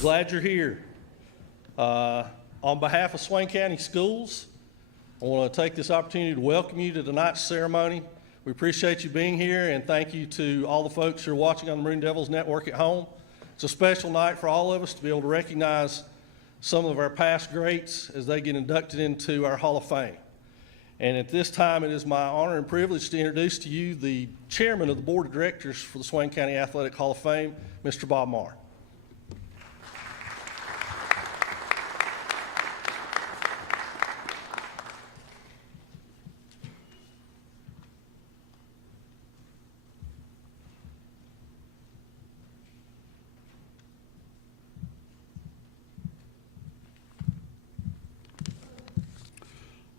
Glad you're here. On behalf of Swain County Schools, I want to take this opportunity to welcome you to tonight's ceremony. We appreciate you being here, and thank you to all the folks who are watching on the Maroon Devils Network at home. It's a special night for all of us to be able to recognize some of our past greats as they get inducted into our Hall of Fame. And at this time, it is my honor and privilege to introduce to you the chairman of the board of directors for the Swain County Athletic Hall of Fame, Mr. Bob Marr.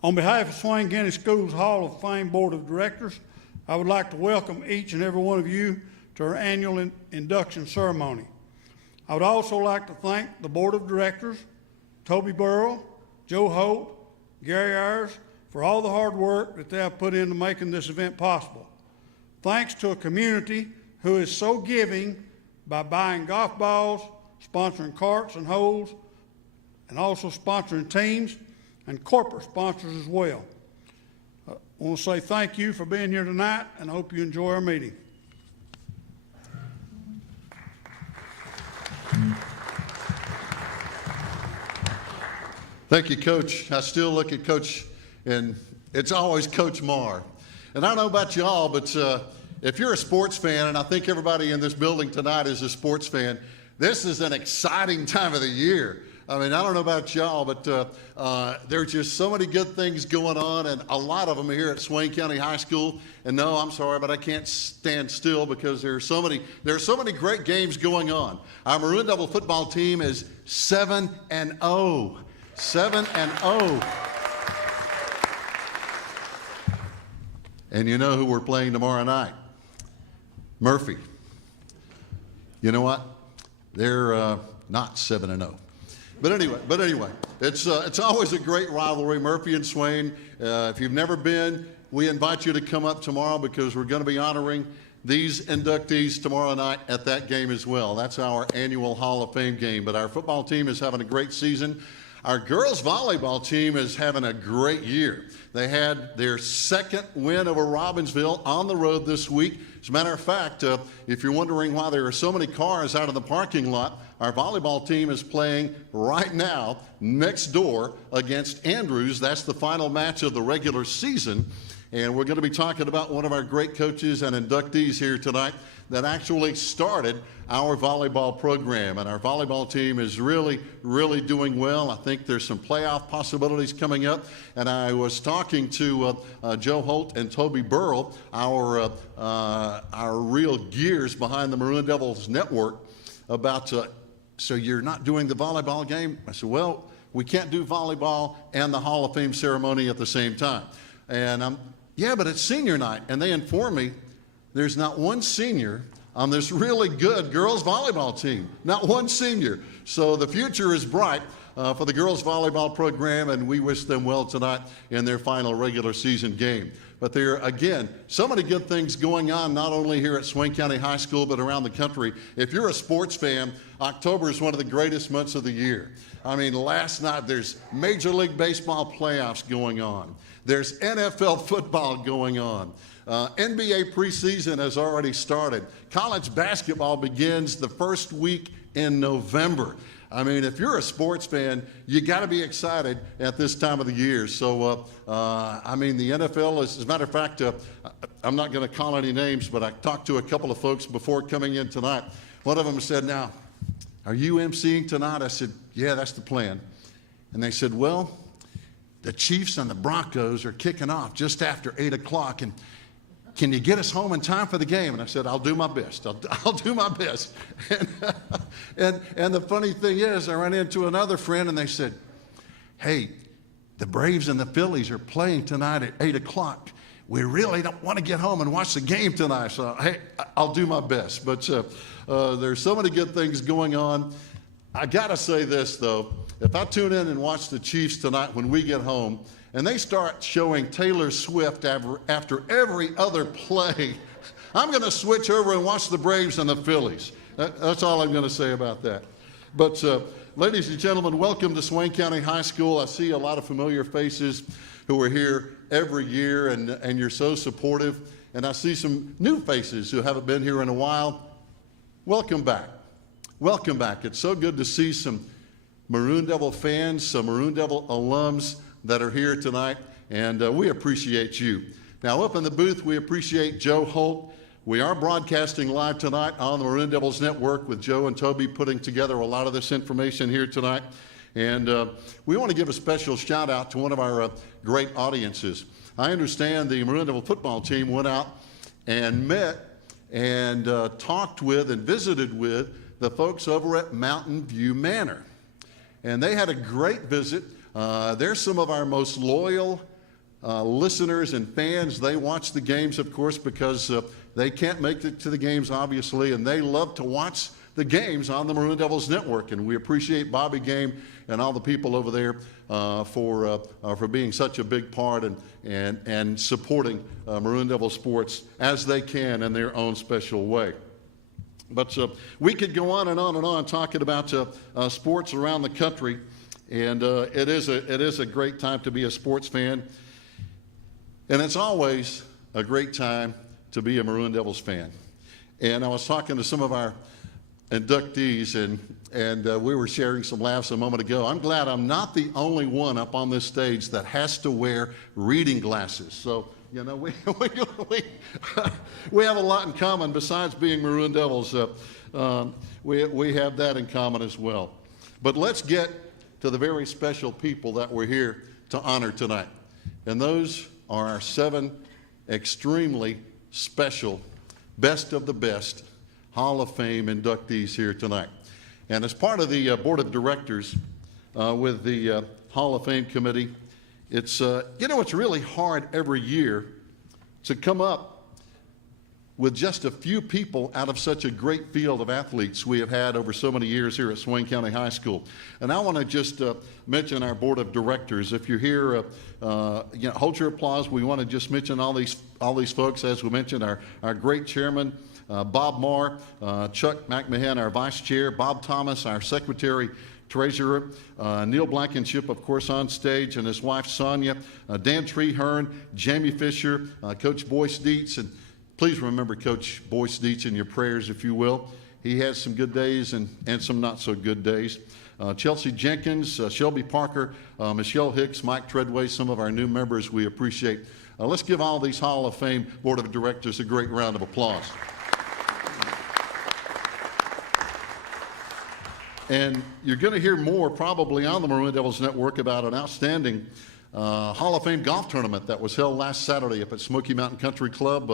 On behalf of Swain County Schools Hall of Fame Board of Directors, I would like to welcome each and every one of you to our annual induction ceremony. I would also like to thank the Board of Directors, Toby Burrell, Joe Holt, Gary Ayers, for all the hard work that they have put into making this event possible. Thanks to a community who is so giving by buying golf balls, sponsoring carts and holes, and also sponsoring teams and corporate sponsors as well. I want to say thank you for being here tonight, and I hope you enjoy our meeting. Thank you, Coach. I still look at Coach, and it's always Coach Marr. And I don't know about y'all, but if you're a sports fan, and I think everybody in this building tonight is a sports fan, this is an exciting time of the year. I mean, I don't know about y'all, but there's just so many good things going on, and a lot of them here at Swain County High School. And no, I'm sorry, but I can't stand still because there are so many great games going on. Our Maroon Devil football team is 7-0. 7-0. And you know who we're playing tomorrow night? Murphy. You know what? They're not 7-0. But anyway, it's always a great rivalry, Murphy and Swain. If you've never been, we invite you to come up tomorrow because we're going to be honoring these inductees tomorrow night at that game as well. That's our annual Hall of Fame game. But our football team is having a great season. Our girls volleyball team is having a great year. They had their second win over Robbinsville on the road this week. As a matter of fact, if you're wondering why there are so many cars out in the parking lot, our volleyball team is playing right now next door against Andrews. That's the final match of the regular season. And we're going to be talking about one of our great coaches and inductees here tonight that actually started our volleyball program. And our volleyball team is really, really doing well. I think there's some playoff possibilities coming up. And I was talking to Joe Holt and Toby Burrell, our real gears behind the Maroon Devils Network, about, so you're not doing the volleyball game? I said, well, we can't do volleyball and the Hall of Fame ceremony at the same time. And yeah, but it's senior night. And they informed me there's not one senior on this really good girls volleyball team. Not one senior. So the future is bright for the girls volleyball program, and we wish them well tonight in their final regular season game. But there are, again, so many good things going on, not only here at Swain County High School, but around the country. If you're a sports fan, October is one of the greatest months of the year. I mean, last night there's Major League Baseball playoffs going on. There's NFL football going on. NBA preseason has already started. College basketball begins the first week in November. I mean, if you're a sports fan, you got to be excited at this time of the year. So, I mean, the NFL is, as a matter of fact, I'm not going to call any names, but I talked to a couple of folks before coming in tonight. One of them said, now, are you emceeing tonight? I said, yeah, that's the plan. And they said, well, the Chiefs and the Broncos are kicking off just after 8 o'clock, and can you get us home in time for the game? And I said, I'll do my best. I'll do my best. And the funny thing is, I ran into another friend, and they said, hey, the Braves and the Phillies are playing tonight at 8 o'clock. We really don't want to get home and watch the game tonight. So, hey, I'll do my best. But there's so many good things going on. I got to say this, though. If I tune in and watch the Chiefs tonight when we get home, and they start showing Taylor Swift after every other play, I'm going to switch over and watch the Braves and the Phillies. That's all I'm going to say about that. But ladies and gentlemen, welcome to Swain County High School. I see a lot of familiar faces who are here every year, and you're so supportive. And I see some new faces who haven't been here in a while. Welcome back. Welcome back. It's so good to see some Maroon Devil fans, some Maroon Devil alums that are here tonight, and we appreciate you. Now, up in the booth, we appreciate Joe Holt. We are broadcasting live tonight on the Maroon Devils Network with Joe and Toby putting together a lot of this information here tonight. And we want to give a special shout out to one of our great audiences. I understand the Maroon Devil football team went out and met and talked with and visited with the folks over at Mountain View Manor. And they had a great visit. They're some of our most loyal listeners and fans. They watch the games, of course, because they can't make it to the games, obviously, and they love to watch the games on the Maroon Devils Network. And we appreciate Bobby Game and all the people over there for being such a big part and supporting Maroon Devil sports as they can in their own special way. But we could go on and on and on talking about sports around the country, and it is a great time to be a sports fan, and it's always a great time to be a Maroon Devils fan. And I was talking to some of our inductees, and we were sharing some laughs a moment ago. I'm glad I'm not the only one up on this stage that has to wear reading glasses. So, you know, we have a lot in common besides being Maroon Devils. We have that in common as well. But let's get to the very special people that we're here to honor tonight. And those are our 7 extremely special, best of the best Hall of Fame inductees here tonight. And as part of the Board of Directors with the Hall of Fame Committee, it's really hard every year to come up with just a few people out of such a great field of athletes we have had over so many years here at Swain County High School. And I want to just mention our Board of Directors. If you're here, hold your applause. We want to just mention all these folks. As we mentioned, our great chairman, Bob Marr, Chuck McMahon, our vice chair, Bob Thomas, our secretary treasurer, Neil Blankenship, of course, on stage, and his wife, Sonia, Dan Treehern, Jamie Fisher, Coach Boyce Dietz, and please remember Coach Boyce Dietz in your prayers, if you will. He has some good days and some not so good days. Chelsea Jenkins, Shelby Parker, Michelle Hicks, Mike Treadway, some of our new members we appreciate. Let's give all these Hall of Fame Board of Directors a great round of applause. And you're going to hear more probably on the Maroon Devils Network about an outstanding Hall of Fame golf tournament that was held last Saturday up at Smoky Mountain Country Club.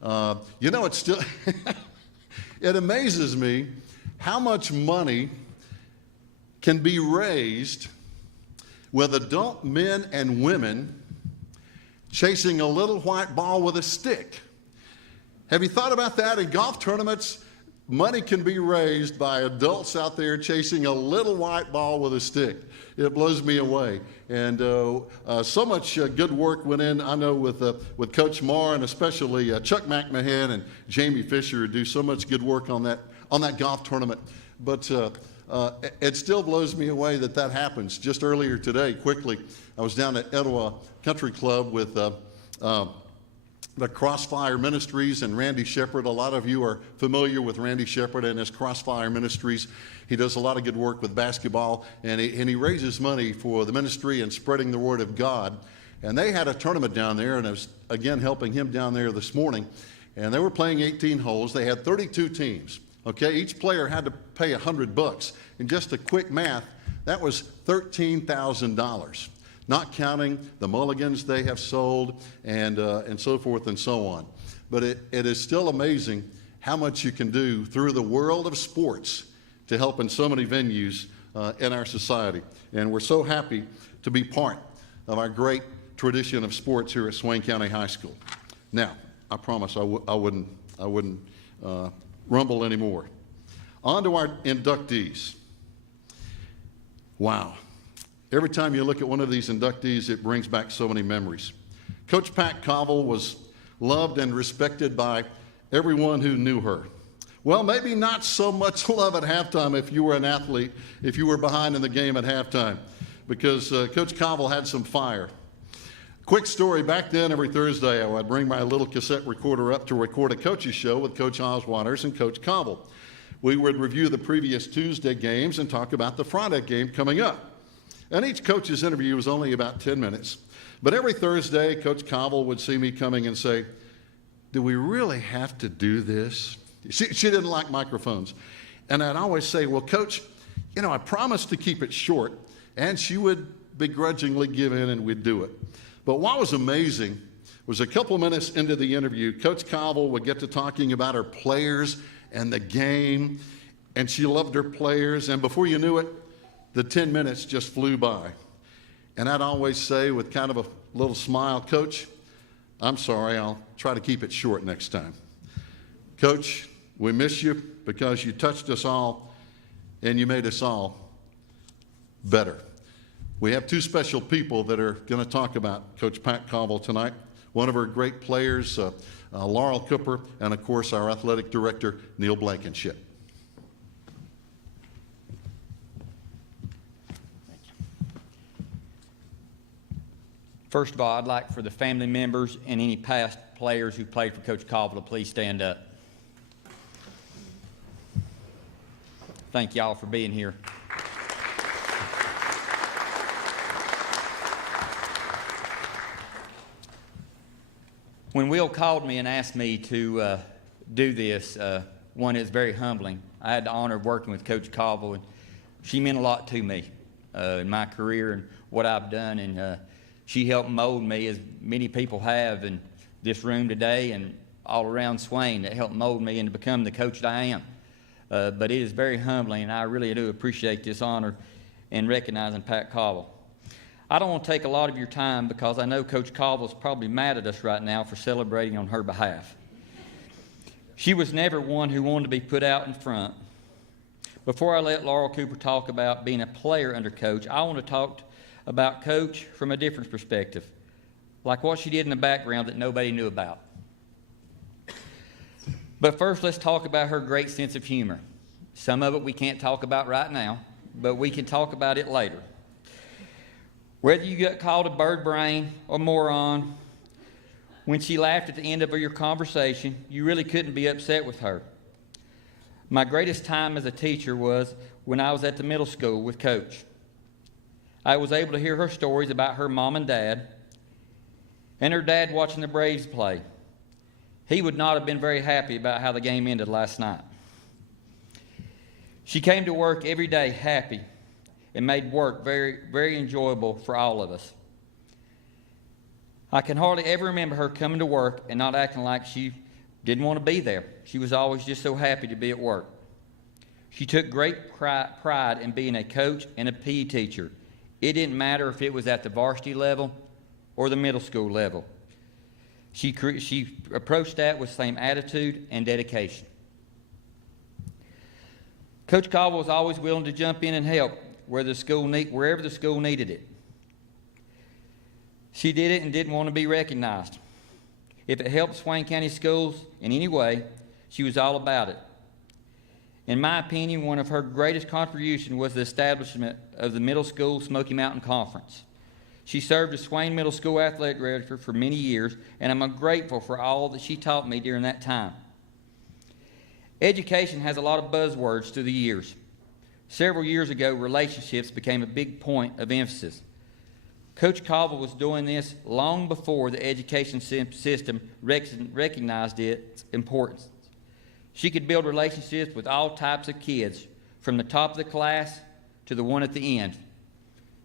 It's still, it amazes me how much money can be raised with adult men and women chasing a little white ball with a stick. Have you thought about that? In golf tournaments, money can be raised by adults out there chasing a little white ball with a stick. It blows me away. And so much good work went in, I know, with Coach Marr, and especially Chuck McMahon and Jamie Fisher, who do so much good work on that golf tournament. But it still blows me away that happens. Just earlier today, quickly, I was down at Etowah Country Club with the Crossfire Ministries and Randy Shepard. A lot of you are familiar with Randy Shepard and his Crossfire Ministries. He does a lot of good work with basketball, and he raises money for the ministry and spreading the word of God. And they had a tournament down there, and I was, again, helping him down there this morning. And they were playing 18 holes. They had 32 teams. Okay, each player had to pay $100. And just a quick math, that was $13,000. Not counting the mulligans they have sold and so forth and so on. But it is still amazing how much you can do through the world of sports to help in so many venues in our society. And we're so happy to be part of our great tradition of sports here at Swain County High School. Now, I promise I wouldn't rumble anymore. On to our inductees. Wow. Every time you look at one of these inductees, it brings back so many memories. Coach Pat Cowell was loved and respected by everyone who knew her. Well, maybe not so much love at halftime if you were an athlete, if you were behind in the game at halftime, because Coach Cowell had some fire. Quick story, back then every Thursday I would bring my little cassette recorder up to record a coach's show with Coach Oswaters and Coach Colville. We would review the previous Tuesday games and talk about the Friday game coming up. And each coach's interview was only about 10 minutes. But every Thursday, Coach Cowell would see me coming and say, "Do we really have to do this?" She didn't like microphones. And I'd always say, "Well, Coach, you know, I promised to keep it short." And she would begrudgingly give in and we'd do it. But what was amazing was a couple minutes into the interview, Coach Colville would get to talking about her players and the game, and she loved her players, and before you knew it, the 10 minutes just flew by. And I'd always say with kind of a little smile, "Coach, I'm sorry, I'll try to keep it short next time." Coach, we miss you because you touched us all and you made us all better. We have two special people that are going to talk about Coach Pat Colville tonight. One of our great players, Laurel Cooper, and of course our athletic director, Neil Blankenship. First of all, I'd like for the family members and any past players who played for Coach Colville to please stand up. Thank y'all for being here. When Will called me and asked me to do this, one is very humbling. I had the honor of working with Coach Colville, and she meant a lot to me in my career and what I've done, and she helped mold me, as many people have in this room today and all around Swain, that helped mold me into become the coach that I am. But it is very humbling, and I really do appreciate this honor in recognizing Pat Colville. I don't want to take a lot of your time because I know Coach Colville's probably mad at us right now for celebrating on her behalf. She was never one who wanted to be put out in front. Before I let Laurel Cooper talk about being a player under Coach, I want to talk about Coach from a different perspective, like what she did in the background that nobody knew about. But first, let's talk about her great sense of humor. Some of it we can't talk about right now, but we can talk about it later. Whether you got called a bird brain or moron, when she laughed at the end of your conversation, you really couldn't be upset with her. My greatest time as a teacher was when I was at the middle school with Coach. I was able to hear her stories about her mom and dad, and her dad watching the Braves play. He would not have been very happy about how the game ended last night. She came to work every day happy and made work very, very enjoyable for all of us. I can hardly ever remember her coming to work and not acting like she didn't want to be there. She was always just so happy to be at work. She took great pride in being a coach and a PE teacher. It didn't matter if it was at the varsity level or the middle school level. She approached that with the same attitude and dedication. Coach Cowell was always willing to jump in and help wherever the school needed it. She did it and didn't want to be recognized. If it helped Swain County schools in any way, she was all about it. In my opinion, one of her greatest contributions was the establishment of the Middle School Smoky Mountain Conference. She served as Swain Middle School athletic director for many years, and I'm grateful for all that she taught me during that time. Education has a lot of buzzwords through the years. Several years ago, relationships became a big point of emphasis. Coach Colville was doing this long before the education system recognized its importance. She could build relationships with all types of kids, from the top of the class to the one at the end,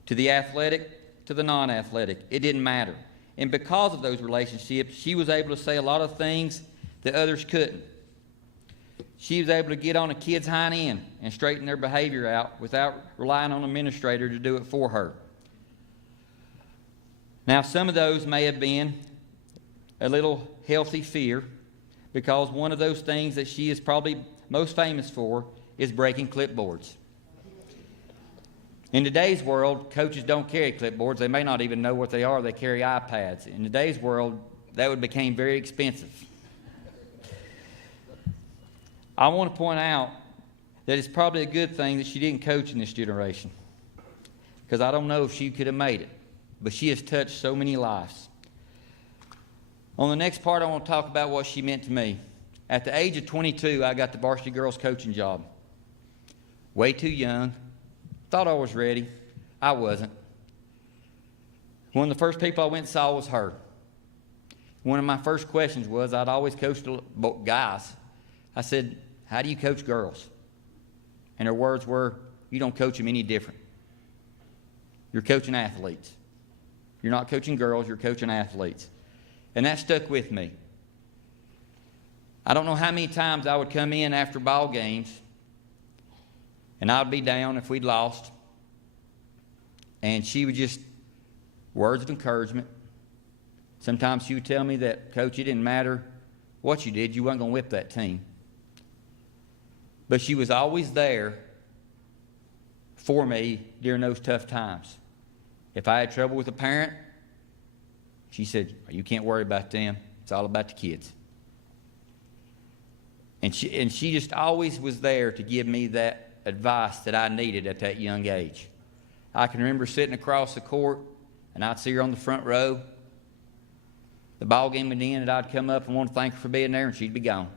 to the athletic to the non-athletic. It didn't matter. And because of those relationships, she was able to say a lot of things that others couldn't. She was able to get on a kid's hind end and straighten their behavior out without relying on an administrator to do it for her. Now, some of those may have been a little healthy fear, because one of those things that she is probably most famous for is breaking clipboards. In today's world, coaches don't carry clipboards. They may not even know what they are. They carry iPads. In today's world, that would become very expensive. I want to point out that it's probably a good thing that she didn't coach in this generation, because I don't know if she could have made it, but she has touched so many lives. On the next part, I want to talk about what she meant to me. At the age of 22, I got the varsity girls coaching job. Way too young. Thought I was ready. I wasn't. One of the first people I went and saw was her. One of my first questions was, I'd always coached guys. I said, how do you coach girls? And her words were, you don't coach them any different. You're coaching athletes. You're not coaching girls, you're coaching athletes. And that stuck with me. I don't know how many times I would come in after ball games and I'd be down if we'd lost. And she would just, words of encouragement. Sometimes she would tell me that, Coach, it didn't matter what you did, you weren't going to whip that team. But she was always there for me during those tough times. If I had trouble with a parent, she said, you can't worry about them. It's all about the kids. And she just always was there to give me that advice that I needed at that young age. I can remember sitting across the court, and I'd see her on the front row. The ball game would end, and I'd come up and want to thank her for being there, and she'd be gone.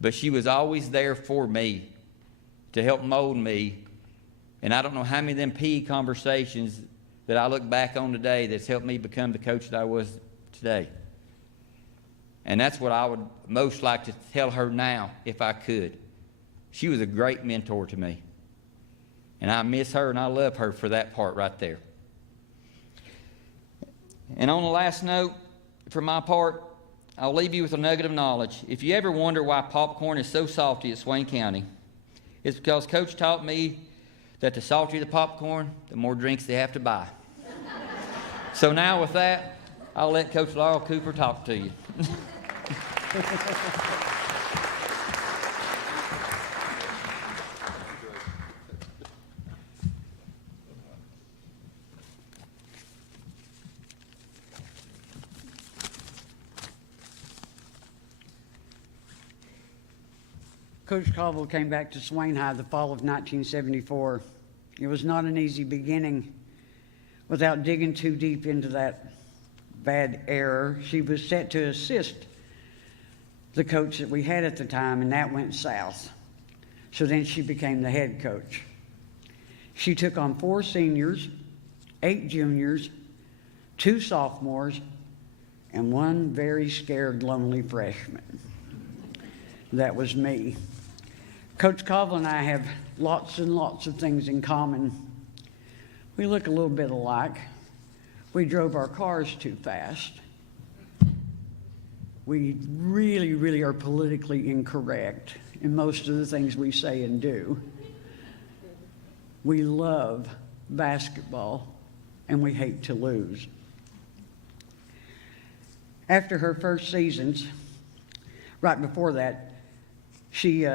But she was always there for me to help mold me. And I don't know how many of them PE conversations that I look back on today that's helped me become the coach that I was today. And that's what I would most like to tell her now if I could. She was a great mentor to me. And I miss her and I love her for that part right there. And on the last note, for my part, I'll leave you with a nugget of knowledge. If you ever wonder why popcorn is so salty at Swain County, it's because Coach taught me that the saltier the popcorn, the more drinks they have to buy. So now with that, I'll let Coach Laurel Cooper talk to you. Coach Colville came back to Swain High the fall of 1974. It was not an easy beginning. Without digging too deep into that bad error, she was set to assist the coach that we had at the time, and that went south. So then she became the head coach. She took on 4 seniors, 8 juniors, 2 sophomores, and 1 very scared, lonely freshman. That was me. Coach Colville and I have lots and lots of things in common. We look a little bit alike. We drove our cars too fast. We really, really are politically incorrect in most of the things we say and do. We love basketball, and we hate to lose. After her first seasons, right before that, she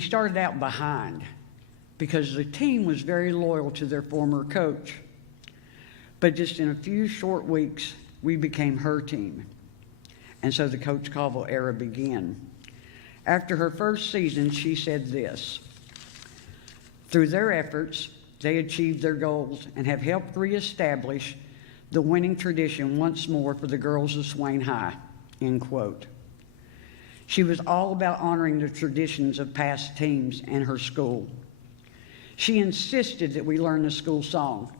started out behind because the team was very loyal to their former coach. But just in a few short weeks, we became her team. And so the Coach Colville era began. After her first season, she said this: through their efforts, they achieved their goals and have helped reestablish the winning tradition once more for the girls of Swain High, end quote. She was all about honoring the traditions of past teams and her school. She insisted that we learn the school song,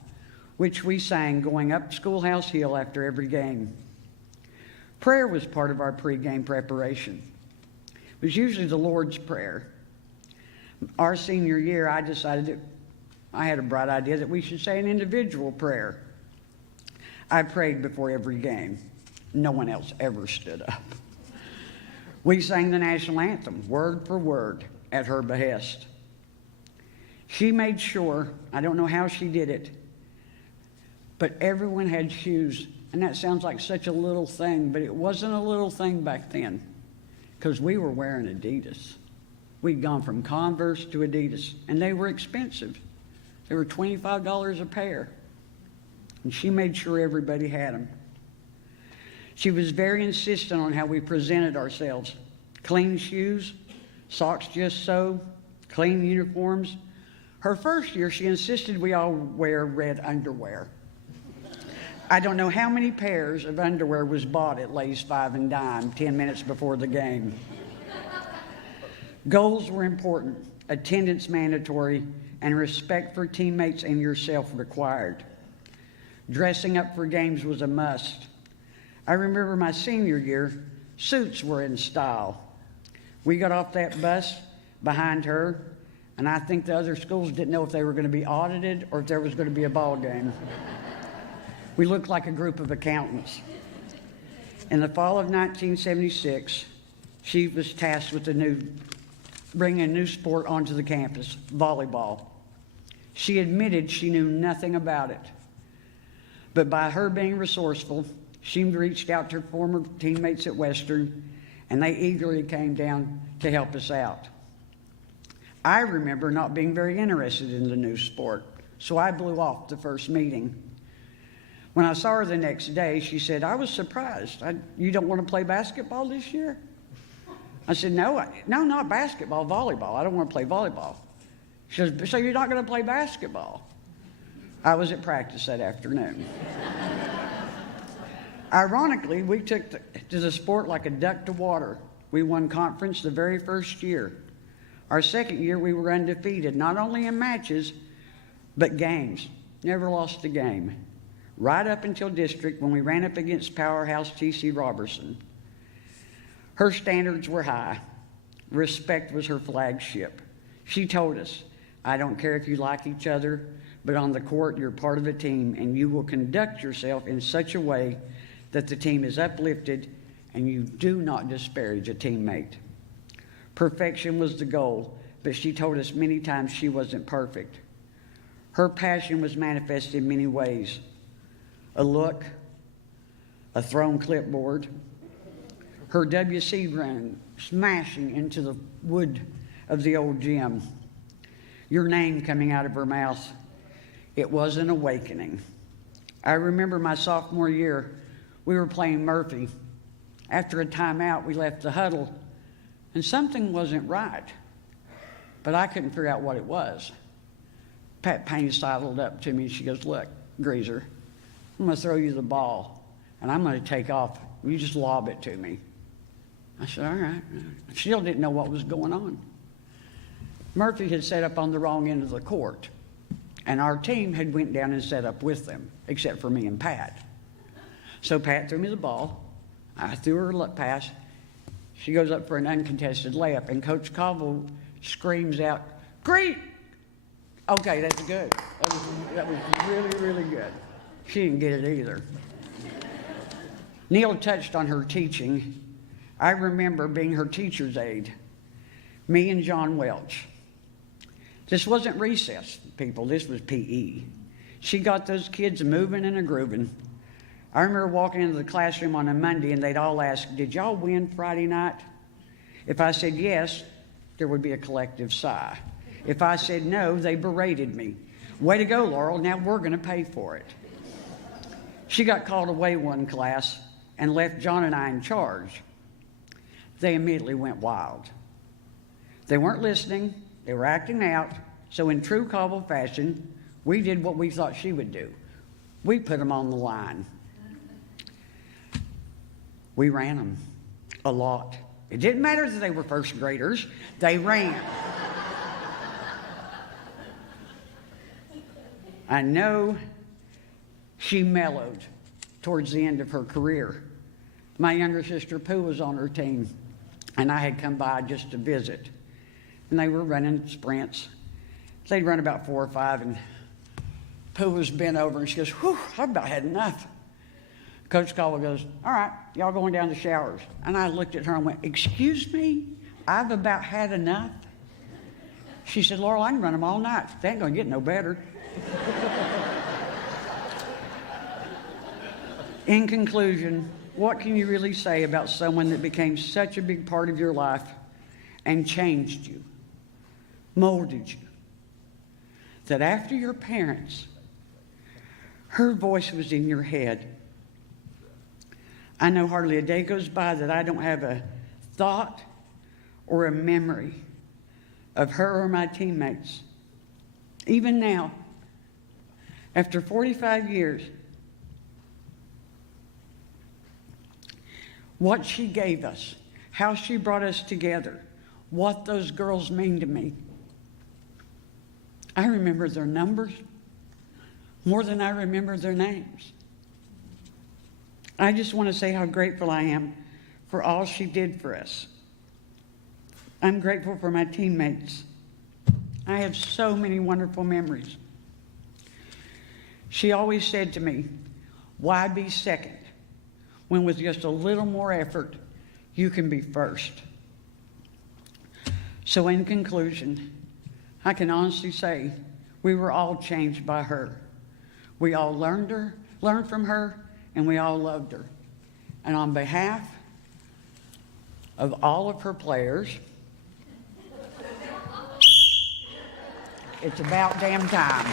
which we sang going up Schoolhouse Hill after every game. Prayer was part of our pregame preparation. It was usually the Lord's Prayer. Our senior year, I decided that I had a bright idea that we should say an individual prayer. I prayed before every game. No one else ever stood up. We sang the national anthem, word for word, at her behest. She made sure, I don't know how she did it, but everyone had shoes. And that sounds like such a little thing, but it wasn't a little thing back then, because we were wearing Adidas. We'd gone from Converse to Adidas, and they were expensive. They were $25 a pair. And she made sure everybody had them. She was very insistent on how we presented ourselves clean shoes, socks just so, clean uniforms. Her first year, she insisted we all wear red underwear. I don't know how many pairs of underwear was bought at Lay's 5 and Dime 10 minutes before the game. Goals were important, attendance mandatory, and respect for teammates and yourself required. Dressing up for games was a must. I remember my senior year, suits were in style. We got off that bus behind her, and I think the other schools didn't know if they were going to be audited or if there was going to be a ball game. We looked like a group of accountants. In the fall of 1976, she was tasked with bringing a new sport onto the campus, volleyball. She admitted she knew nothing about it. But by her being resourceful, she reached out to her former teammates at Western, and they eagerly came down to help us out. I remember not being very interested in the new sport, so I blew off the first meeting. When I saw her the next day, she said, I was surprised. You don't want to play basketball this year? I said, no, not basketball, volleyball. I don't want to play volleyball. She says, so you're not going to play basketball? I was at practice that afternoon. Ironically, we took to the sport like a duck to water. We won conference the very first year. Our second year, we were undefeated, not only in matches, but games. Never lost a game. Right up until district when we ran up against powerhouse T.C. Robertson. Her standards were high. Respect was her flagship. She told us, I don't care if you like each other, but on the court you're part of a team and you will conduct yourself in such a way that the team is uplifted and you do not disparage a teammate. Perfection was the goal, but she told us many times she wasn't perfect. Her passion was manifested in many ways. A look, a thrown clipboard, her WC run smashing into the wood of the old gym, your name coming out of her mouth. It was an awakening. I remember my sophomore year, we were playing Murphy. After a timeout, we left the huddle, and something wasn't right, but I couldn't figure out what it was. Pat Payne sidled up to me and she goes, look, Greaser, I'm going to throw you the ball, and I'm going to take off. You just lob it to me. I said, all right. I still didn't know what was going on. Murphy had set up on the wrong end of the court, and our team had went down and set up with them, except for me and Pat. So Pat threw me the ball. I threw her a pass. She goes up for an uncontested layup, and Coach Colville screams out, Great! Okay, that's good. That was really, really good. She didn't get it either. Neil touched on her teaching. I remember being her teacher's aide, me and John Welch. This wasn't recess, people. This was PE. She got those kids moving and a-grooving. I remember walking into the classroom on a Monday, and they'd all ask, did y'all win Friday night? If I said yes, there would be a collective sigh. If I said no, they berated me. Way to go, Laurel. Now we're going to pay for it. She got called away one class and left John and I in charge. They immediately went wild. They weren't listening. They were acting out. So in true Colville fashion, we did what we thought she would do. We put them on the line. We ran them a lot. It didn't matter that they were first graders. They ran. I know she mellowed towards the end of her career. My younger sister, Pooh, was on her team, and I had come by just to visit. And they were running sprints. They'd run about 4 or 5, and Pooh was bent over, and she goes, whew, I've about had enough. Coach Cowell goes, all right, y'all going down the showers. And I looked at her and went, excuse me, I've about had enough. She said, Laurel, I can run them all night. They ain't going to get no better. In conclusion, what can you really say about someone that became such a big part of your life and changed you, molded you, that after your parents, her voice was in your head? I know hardly a day goes by that I don't have a thought, or a memory of her or my teammates. Even now, after 45 years, what she gave us, how she brought us together, what those girls mean to me. I remember their numbers more than I remember their names. I just want to say how grateful I am for all she did for us. I'm grateful for my teammates. I have so many wonderful memories. She always said to me, "Why be second when with just a little more effort you can be first?" So in conclusion, I can honestly say we were all changed by her. We all learned from her, and we all loved her. And on behalf of all of her players, it's about damn time.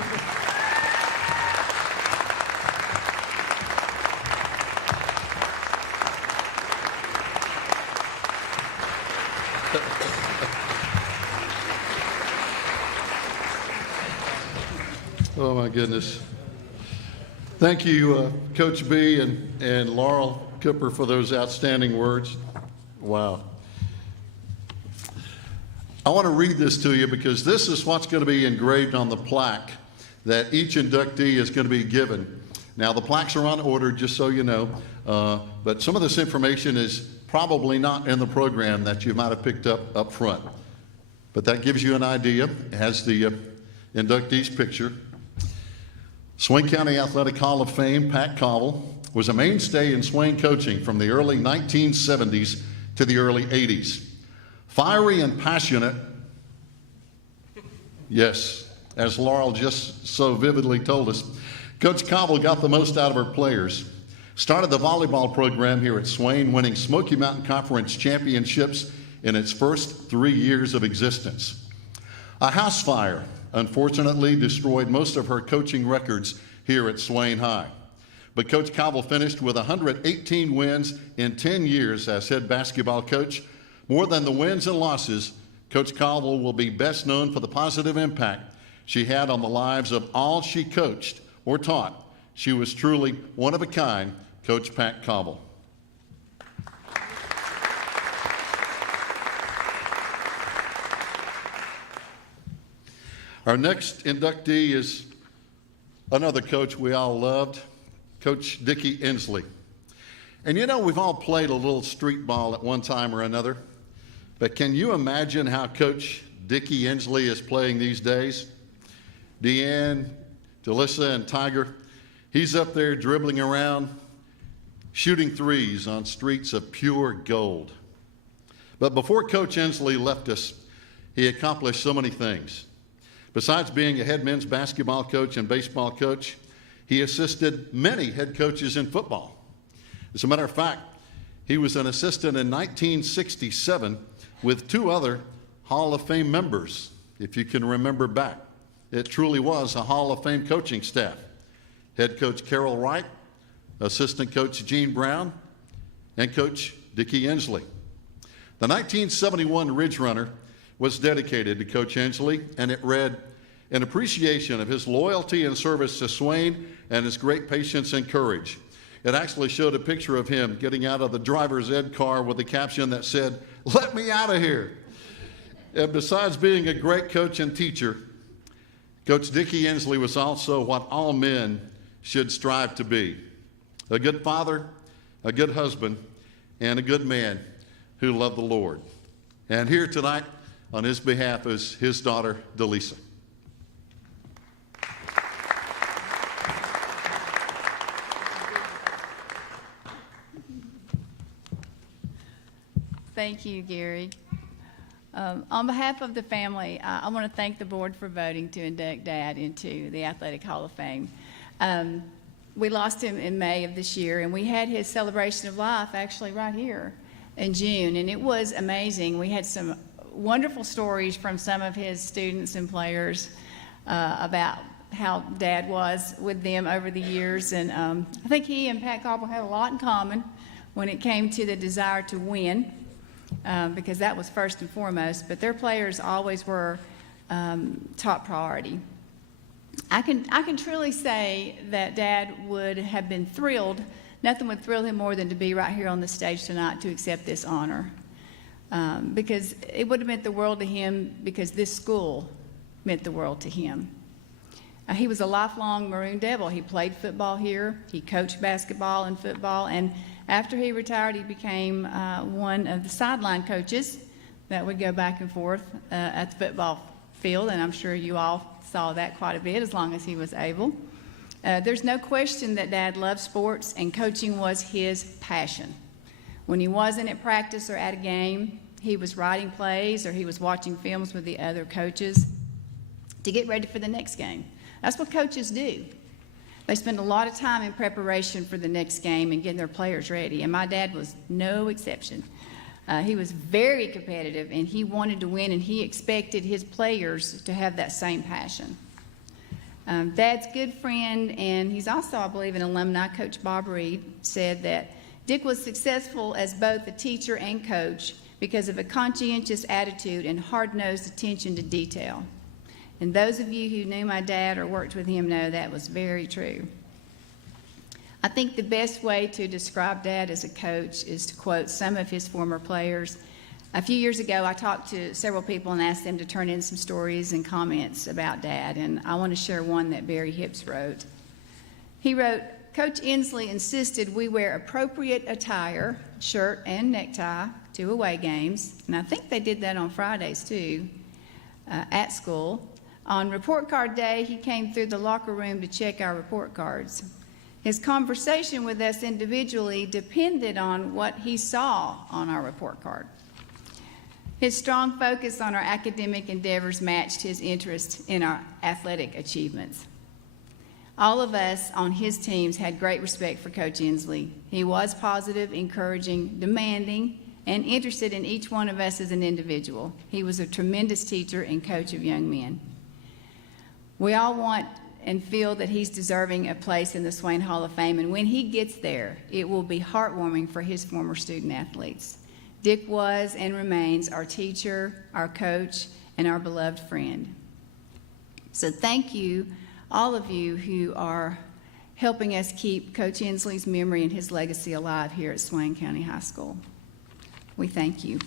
Oh, my goodness. Thank you, Coach B and Laurel Cooper, for those outstanding words. Wow. I want to read this to you because this is what's going to be engraved on the plaque that each inductee is going to be given. Now, the plaques are on order, just so you know, but some of this information is probably not in the program that you might have picked up front. But that gives you an idea. It has the inductees picture. Swain County Athletic Hall of Fame, Pat Cowell, was a mainstay in Swain coaching from the early 1970s to the early 80s. Fiery and passionate, yes, as Laurel just so vividly told us, Coach Cowell got the most out of her players. Started the volleyball program here at Swain, winning Smoky Mountain Conference championships in its first 3 years of existence. A house fire unfortunately destroyed most of her coaching records here at Swain High. But Coach Cowell finished with 118 wins in 10 years as head basketball coach. More than the wins and losses, Coach Cowell will be best known for the positive impact she had on the lives of all she coached or taught. She was truly one of a kind, Coach Pat Cowell. Our next inductee is another coach we all loved, Coach Dicky Ensley. And you know, we've all played a little street ball at one time or another, but can you imagine how Coach Dicky Ensley is playing these days? Deanne, Delissa, and Tiger, he's up there dribbling around, shooting threes on streets of pure gold. But before Coach Ensley left us, he accomplished so many things. Besides being a head men's basketball coach and baseball coach, he assisted many head coaches in football. As a matter of fact, he was an assistant in 1967 with 2 other Hall of Fame members, if you can remember back. It truly was a Hall of Fame coaching staff. Head coach Carol Wright, assistant coach Gene Brown, and coach Dicky Ensley. The 1971 Ridge Runner was dedicated to Coach Ensley, and it read, "In appreciation of his loyalty and service to Swain and his great patience and courage." It actually showed a picture of him getting out of the driver's ed car with a caption that said, "Let me out of here." And besides being a great coach and teacher, Coach Dicky Ensley was also what all men should strive to be: a good father, a good husband, and a good man who loved the Lord. And here tonight, on his behalf, is his daughter, Delissa. Thank you, Gary. On behalf of the family, I want to thank the board for voting to induct Dad into the Athletic Hall of Fame. We lost him in May of this year, and we had his celebration of life actually right here in June, and it was amazing. We had some wonderful stories from some of his students and players about how Dad was with them over the years, and I think he and Pat Colville had a lot in common when it came to the desire to win. because that was first and foremost, but their players always were top priority. I can truly say that Dad would have been thrilled. Nothing would thrill him more than to be right here on the stage tonight to accept this honor, because it would have meant the world to him, because this school meant the world to him. He was a lifelong Maroon Devil. He played football here. He coached basketball and football, and after he retired, he became one of the sideline coaches that would go back and forth at the football field, and I'm sure you all saw that quite a bit as long as he was able. There's no question that Dad loved sports, and coaching was his passion. When he wasn't at practice or at a game, he was writing plays or he was watching films with the other coaches to get ready for the next game. That's what coaches do. They spend a lot of time in preparation for the next game and getting their players ready, and my dad was no exception. He was very competitive, and he wanted to win, and he expected his players to have that same passion. Dad's good friend, and he's also, I believe, an alumni, Coach Bob Reed, said that Dick was successful as both a teacher and coach because of a conscientious attitude and hard-nosed attention to detail. And those of you who knew my dad or worked with him know that was very true. I think the best way to describe Dad as a coach is to quote some of his former players. A few years ago, I talked to several people and asked them to turn in some stories and comments about Dad, and I want to share one that Barry Hips wrote. He wrote, "Coach Ensley insisted we wear appropriate attire, shirt and necktie, to away games," and I think they did that on Fridays too, at school. On report card day, he came through the locker room to check our report cards. His conversation with us individually depended on what he saw on our report card. His strong focus on our academic endeavors matched his interest in our athletic achievements. All of us on his teams had great respect for Coach Ensley. He was positive, encouraging, demanding, and interested in each one of us as an individual. He was a tremendous teacher and coach of young men. We all want and feel that he's deserving a place in the Swain Hall of Fame, and when he gets there, it will be heartwarming for his former student athletes. Dick was and remains our teacher, our coach, and our beloved friend. So thank you, all of you who are helping us keep Coach Ensley's memory and his legacy alive here at Swain County High School. We thank you.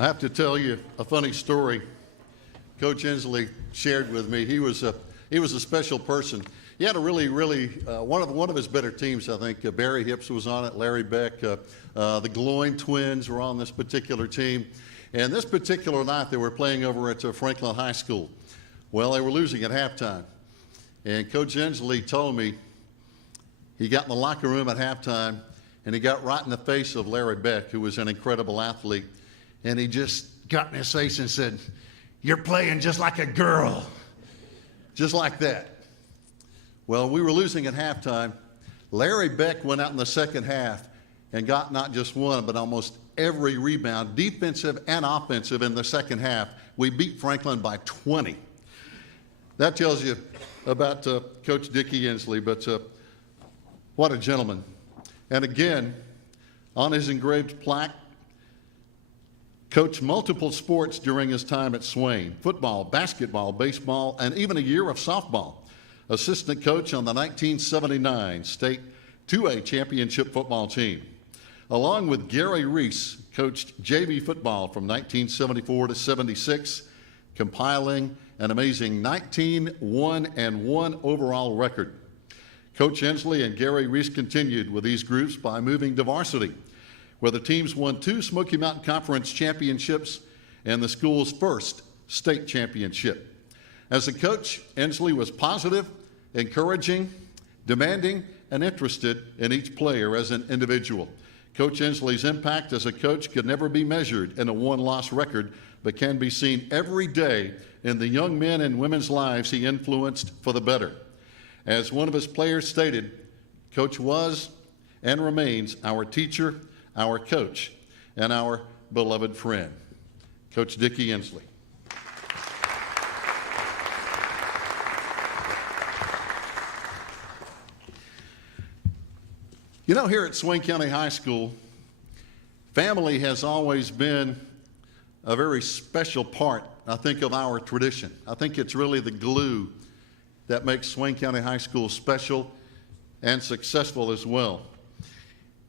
I have to tell you a funny story Coach Ensley shared with me. He was a special person. He had a really one of his better teams, I think. Barry Hips was on it, Larry Beck, the Gloin twins were on this particular team. And this particular night, they were playing over at Franklin High School. Well, they were losing at halftime. And Coach Ensley told me he got in the locker room at halftime, and he got right in the face of Larry Beck, who was an incredible athlete. And he just got in his face and said, "You're playing just like a girl." Just like that. Well, we were losing at halftime. Larry Beck went out in the second half and got not just one, but almost every rebound, defensive and offensive, in the second half. We beat Franklin by 20. That tells you about Coach Dicky Ensley, but what a gentleman. And again, on his engraved plaque, coached multiple sports during his time at Swain: football, basketball, baseball, and even a year of softball. Assistant coach on the 1979 state 2A championship football team. Along with Gary Reese, coached JV football from 1974 to 76, compiling an amazing 19-1-1 overall record. Coach Ensley and Gary Reese continued with these groups by moving to varsity, where the teams won 2 Smoky Mountain Conference championships and the school's first state championship. As a coach, Ensley was positive, encouraging, demanding, and interested in each player as an individual. Coach Ensley's impact as a coach could never be measured in a one-loss record, but can be seen every day in the young men and women's lives he influenced for the better. As one of his players stated, Coach was and remains our teacher, our coach, and our beloved friend, Coach Dicky Ensley. You know, here at Swain County High School, family has always been a very special part, I think, of our tradition. I think it's really the glue that makes Swain County High School special and successful as well.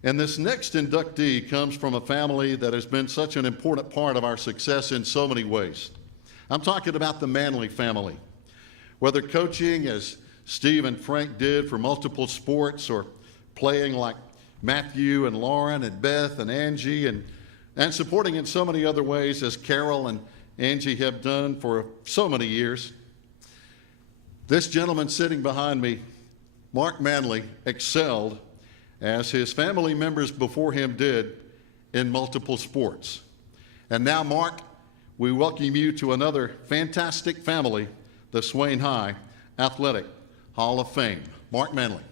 And this next inductee comes from a family that has been such an important part of our success in so many ways. I'm talking about the Manley family. Whether coaching, as Steve and Frank did, for multiple sports, or playing like Matthew and Lauren and Beth and Angie, and supporting in so many other ways as Carol and Angie have done for so many years. This gentleman sitting behind me, Mark Manley, excelled, as his family members before him did, in multiple sports. And now, Mark, we welcome you to another fantastic family, the Swain High Athletic Hall of Fame. Mark Manley.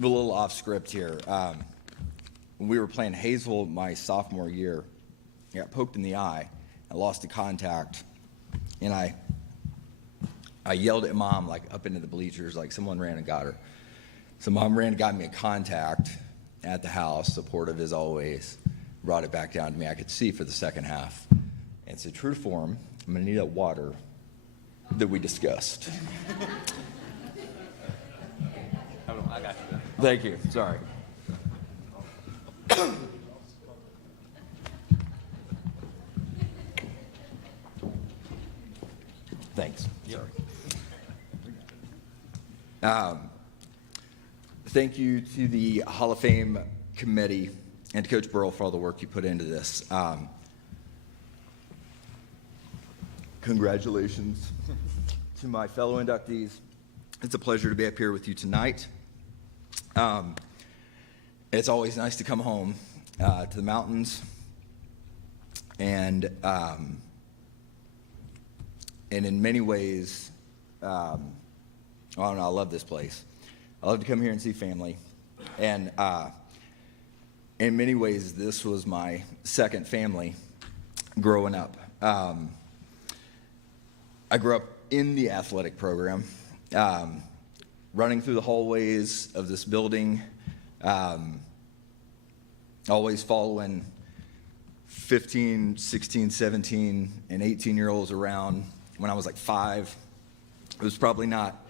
A little off script here. When we were playing Hazel my sophomore year, I got poked in the eye. I lost the contact, and I yelled at Mom, like, up into the bleachers, like someone ran and got her. So Mom ran and got me a contact at the house, supportive as always, brought it back down to me. I could see for the second half. And so, true to form, I'm going to need that water that we discussed. I got you. Thank you. Sorry. Thanks. Sorry. Thank you to the Hall of Fame committee and to Coach Burrell for all the work you put into this. Congratulations to my fellow inductees. It's a pleasure to be up here with you tonight. It's always nice to come home to the mountains, and in many ways, I don't know, I love this place. I love to come here and see family, and in many ways, this was my second family growing up. I grew up in the athletic program, running through the hallways of this building, always following 15, 16, 17, and 18-year-olds around. When I was like 5, it was probably not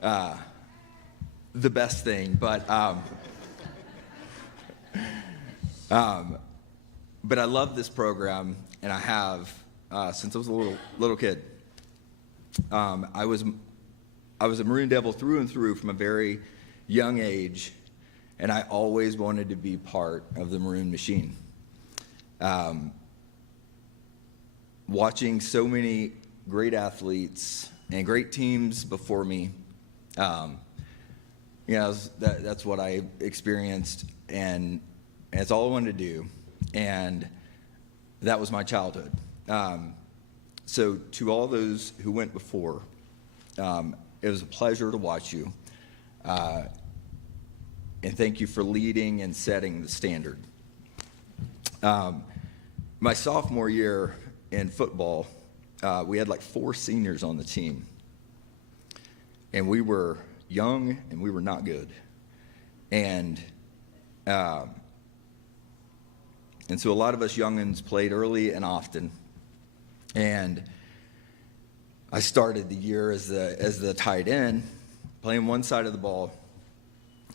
the best thing, but I love this program, and I have since I was a little kid. I was a Maroon Devil through and through from a very young age, and I always wanted to be part of the Maroon machine. Watching so many great athletes and great teams before me, that's what I experienced, and it's all I wanted to do, and that was my childhood. So to all those who went before, it was a pleasure to watch you, and thank you for leading and setting the standard. My sophomore year in football, we had like 4 seniors on the team, and we were young and we were not good, and so a lot of us youngins played early and often, and I started the year as the tight end, playing one side of the ball,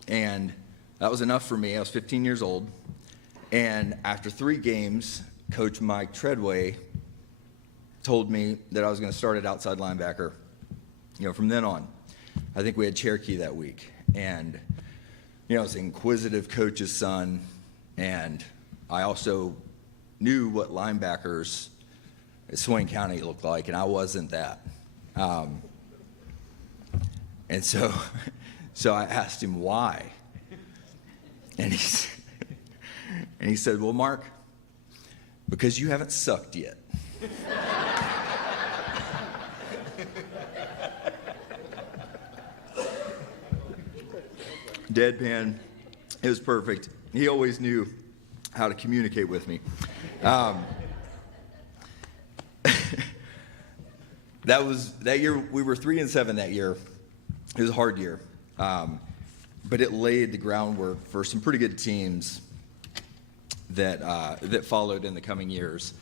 and that was enough for me. I was 15 years old, and after 3 games, Coach Mike Treadway told me that I was going to start at outside linebacker, from then on. I think we had Cherokee that week, and, I was an inquisitive coach's son, and I also knew what linebackers at Swain County looked like, and I wasn't that. And so I asked him why, and he said, "Well, Mark, because you haven't sucked yet." deadpan. It was perfect. He always knew how to communicate with me. That year, we were 3-7 that year. It was a hard year. But it laid the groundwork for some pretty good teams that followed in the coming years.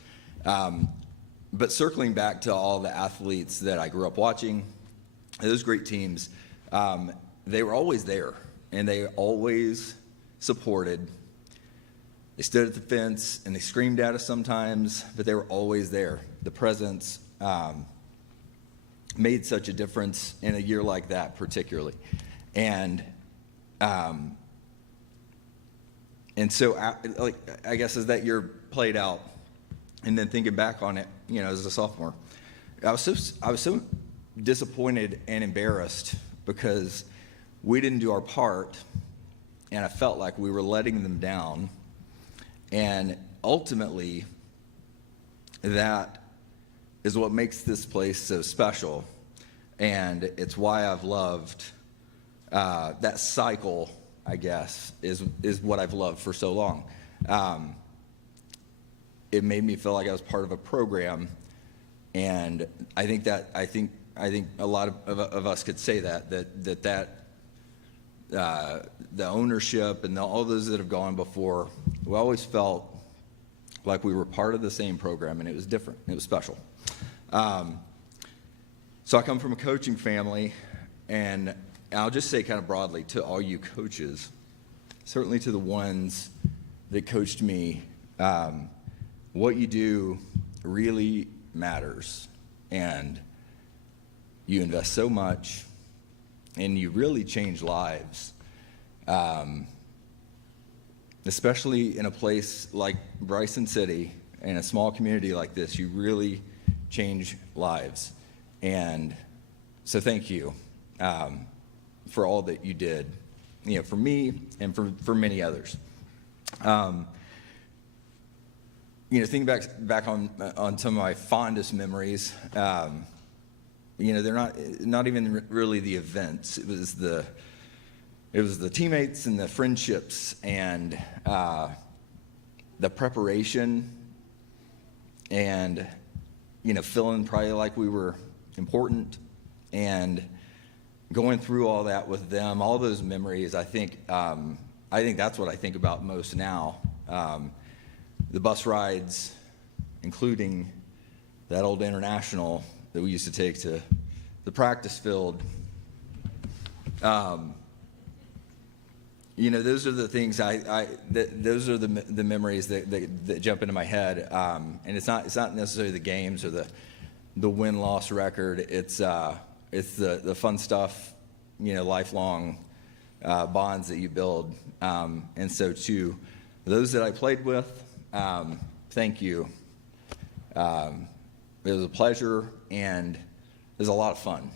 But circling back to all the athletes that I grew up watching, those great teams, they were always there, and they always supported. They stood at the fence, and they screamed at us sometimes, but they were always there. The presence made such a difference in a year like that, particularly. And so, I guess as that year played out, and then thinking back on it, as a sophomore, I was so disappointed and embarrassed because we didn't do our part, and I felt like we were letting them down. And ultimately, that is what makes this place so special, and it's why I've loved that cycle. I guess is what I've loved for so long. It made me feel like I was part of a program, and I think a lot of us could say that the ownership and all those that have gone before, we always felt like we were part of the same program, and it was different. It was special. So I come from a coaching family, and I'll just say kind of broadly to all you coaches, certainly to the ones that coached me, what you do really matters, and you invest so much, and you really change lives, especially in a place like Bryson City, in a small community like this. You really change lives, and so thank you for all that you did, for me and for many others. Thinking back on some of my fondest memories, they're not even really the events. It was the teammates and the friendships and the preparation, and feeling probably like we were important, and going through all that with them, all those memories. I think that's what I think about most now. The bus rides, including that old International that we used to take to the practice field. Those are the things those are the memories that jump into my head. And it's not necessarily the games or the win-loss record. It's the fun stuff, lifelong bonds that you build. And so to those that I played with, thank you. It was a pleasure, and it was a lot of fun.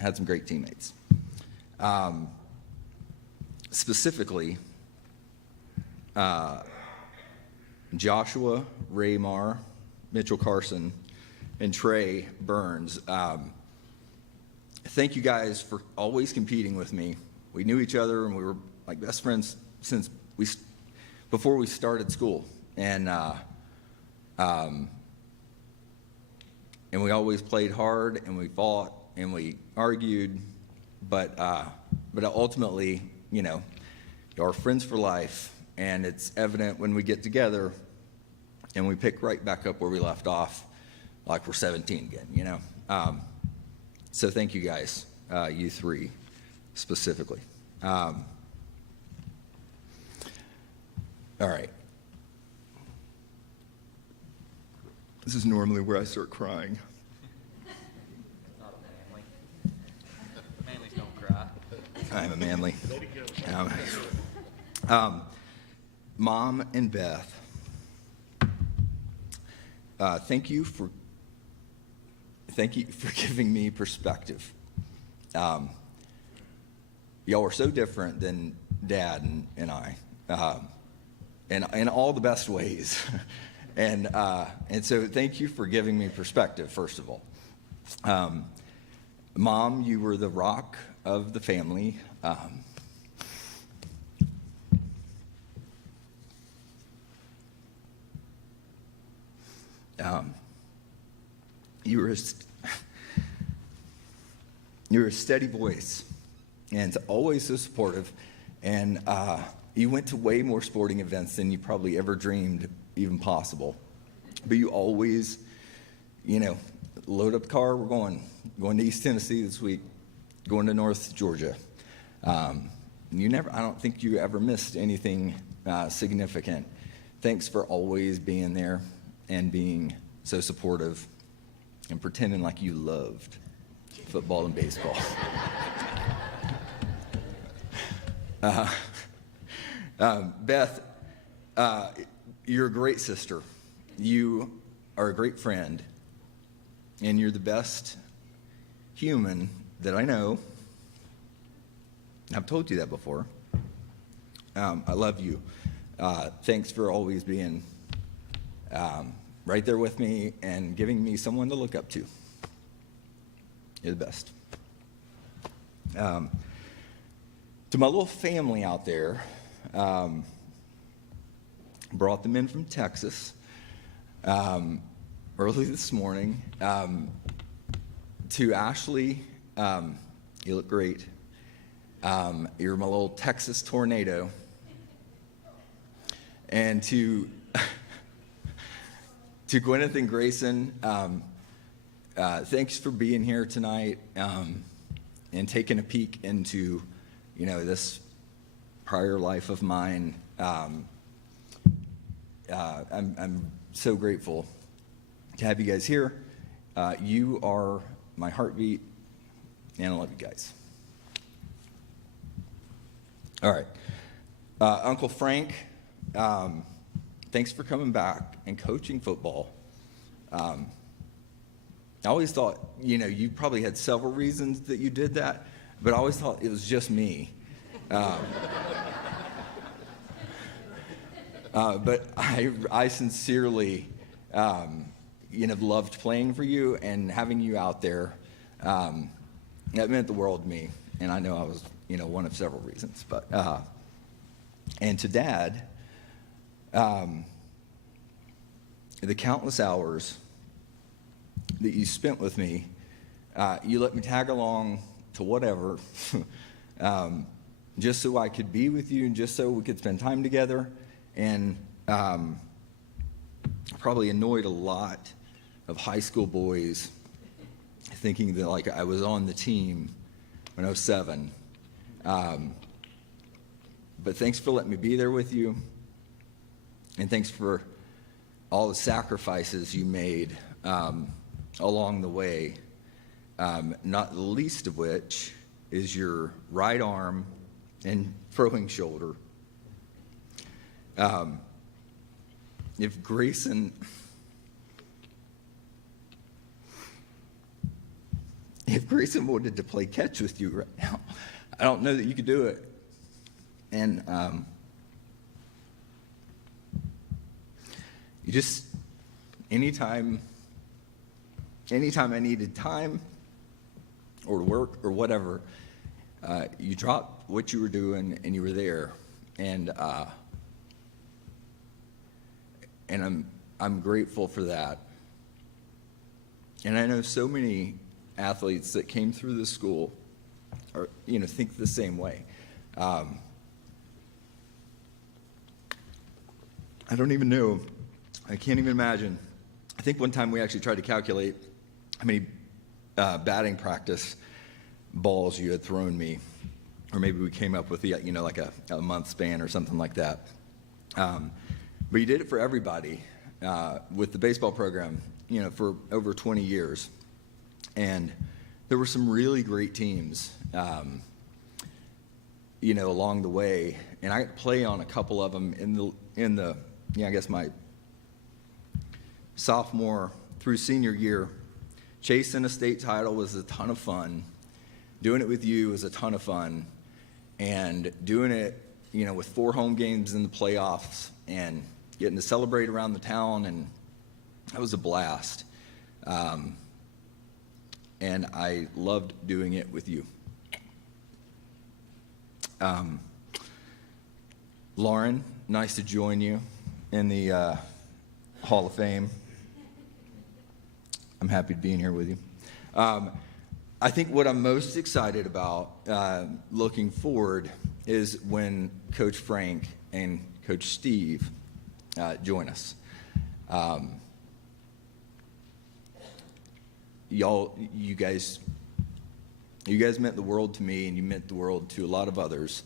Had some great teammates. Specifically, Joshua, Raymar, Mitchell Carson, and Trey Burns. Thank you guys for always competing with me. We knew each other, and we were like best friends since before we started school, and we always played hard, and we fought, and we argued, but ultimately, you're friends for life, and it's evident when we get together and we pick right back up where we left off, like we're 17 again, So thank you guys, you three specifically. All right. This is normally where I start crying. Not a Manley. Manleys don't cry. I'm a Manley. Mom and Beth, thank you for giving me perspective. Y'all are so different than Dad and I, in all the best ways. And so thank you for giving me perspective, first of all. Mom, you were the rock of the family, you were a steady voice and always so supportive. And you went to way more sporting events than you probably ever dreamed even possible. But you always, load up the car, we're going to East Tennessee this week, going to North Georgia. I don't think you ever missed anything significant. Thanks for always being there and being so supportive and pretending like you loved football and baseball. Beth, you're a great sister. You are a great friend, and you're the best human that I know. I've told you that before. I love you. Thanks for always being right there with me and giving me someone to look up to. You're the best. To my little family out there, brought them in from Texas early this morning. To Ashley, you look great. You're my little Texas tornado. And to Gwyneth and Grayson, thanks for being here tonight and taking a peek into, this prior life of mine. I'm so grateful to have you guys here. You are my heartbeat, and I love you guys. All right. Uncle Frank, thanks for coming back and coaching football. I always thought, you probably had several reasons that you did that, but I always thought it was just me. But I sincerely, loved playing for you and having you out there. That meant the world to me, and I know I was, one of several reasons. But and to Dad, the countless hours that you spent with me, you let me tag along to whatever, just so I could be with you and just so we could spend time together. And probably annoyed a lot of high school boys thinking that I was on the team when I was 7. But thanks for letting me be there with you. And thanks for all the sacrifices you made along the way, not the least of which is your right arm and throwing shoulder. If Grayson wanted to play catch with you right now, I don't know that you could do it. And you just, anytime I needed time or work or whatever, you dropped what you were doing and you were there. And I'm grateful for that. And I know so many athletes that came through this school are, think the same way. I don't even know. I can't even imagine. I think one time we actually tried to calculate how many batting practice balls you had thrown me, or maybe we came up with like a month span or something like that. But you did it for everybody with the baseball program, for over 20 years. And there were some really great teams, along the way. And I got to play on a couple of them in the I guess my sophomore through senior year. Chasing a state title was a ton of fun. Doing it with you was a ton of fun. And doing it, with 4 home games in the playoffs and getting to celebrate around the town, and that was a blast. And I loved doing it with you. Lauren, nice to join you in the Hall of Fame. I'm happy to be in here with you. I think what I'm most excited about looking forward is when Coach Frank and Coach Steve join us. You guys meant the world to me, and you meant the world to a lot of others.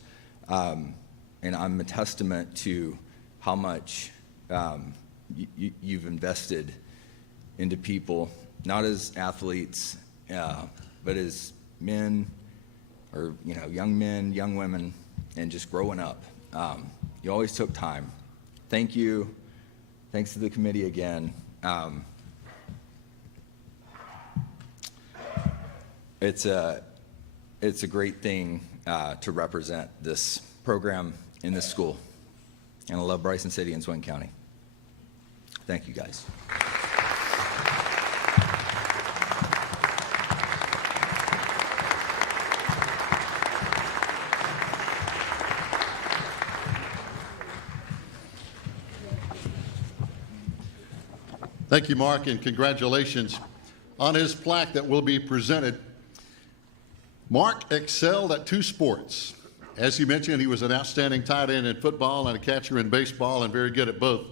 And I'm a testament to how much you've invested into people, not as athletes, but as men, or young men, young women, and just growing up. You always took time. Thank you. Thanks to the committee again. It's a great thing to represent this program in this school. And I love Bryson City and Swain County. Thank you, guys. Thank you, Mark, and congratulations. On his plaque that will be presented, Mark excelled at 2 sports. As he mentioned, he was an outstanding tight end in football and a catcher in baseball, and very good at both.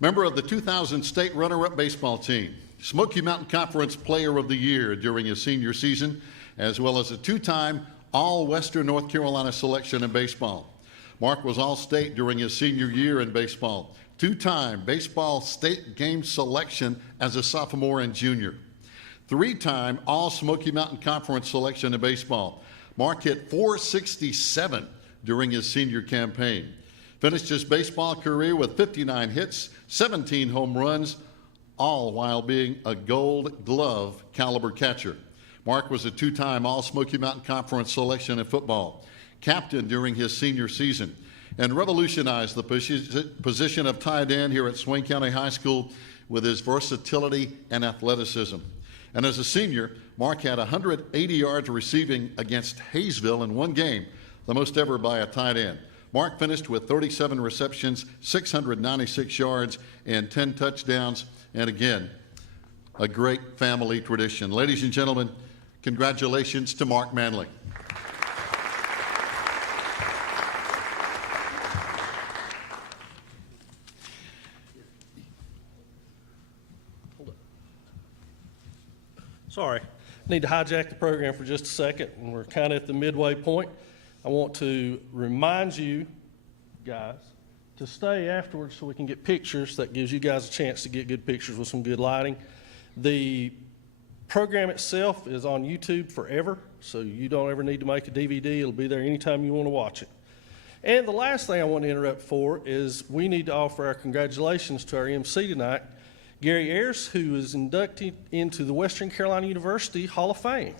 Member of the 2000 state runner-up baseball team, Smoky Mountain Conference Player of the Year during his senior season, as well as a 2-time All-Western North Carolina selection in baseball. Mark was All-State during his senior year in baseball, 2-time baseball state game selection as a sophomore and junior, 3-time All-Smoky Mountain Conference selection in baseball. Mark hit .467 during his senior campaign. Finished his baseball career with 59 hits, 17 home runs, all while being a Gold Glove caliber catcher. Mark was a 2-time All-Smoky Mountain Conference selection in football, captain during his senior season, and revolutionized the position of tight end here at Swain County High School with his versatility and athleticism. And as a senior, Mark had 180 yards receiving against Hayesville in one game, the most ever by a tight end. Mark finished with 37 receptions, 696 yards, and 10 touchdowns. And again, a great family tradition. Ladies and gentlemen, congratulations to Mark Manley. Sorry, need to hijack the program for just a second, and we're kind of at the midway point. I want to remind you guys to stay afterwards so we can get pictures. That gives you guys a chance to get good pictures with some good lighting. The program itself is on YouTube forever, so you don't ever need to make a DVD. It'll be there anytime you want to watch it. And the last thing I want to interrupt for is we need to offer our congratulations to our MC tonight, Gary Ayers, who is inducted into the Western Carolina University Hall of Fame.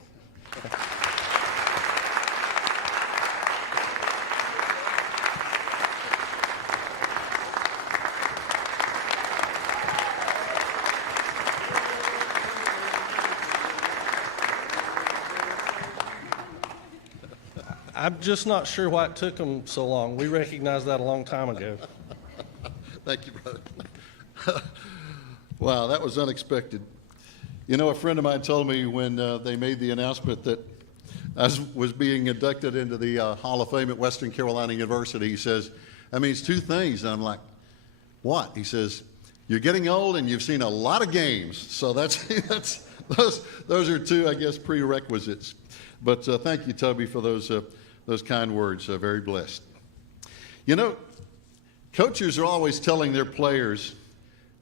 I'm just not sure why it took them so long. We recognized that a long time ago. Thank you, brother. Wow, that was unexpected. You know, a friend of mine told me when they made the announcement that I was being inducted into the Hall of Fame at Western Carolina University, he says, that means 2 things. And I'm like, what? He says, you're getting old and you've seen a lot of games. So those are 2, I guess, prerequisites. But thank you, Toby, for those kind words. Very blessed. You know, coaches are always telling their players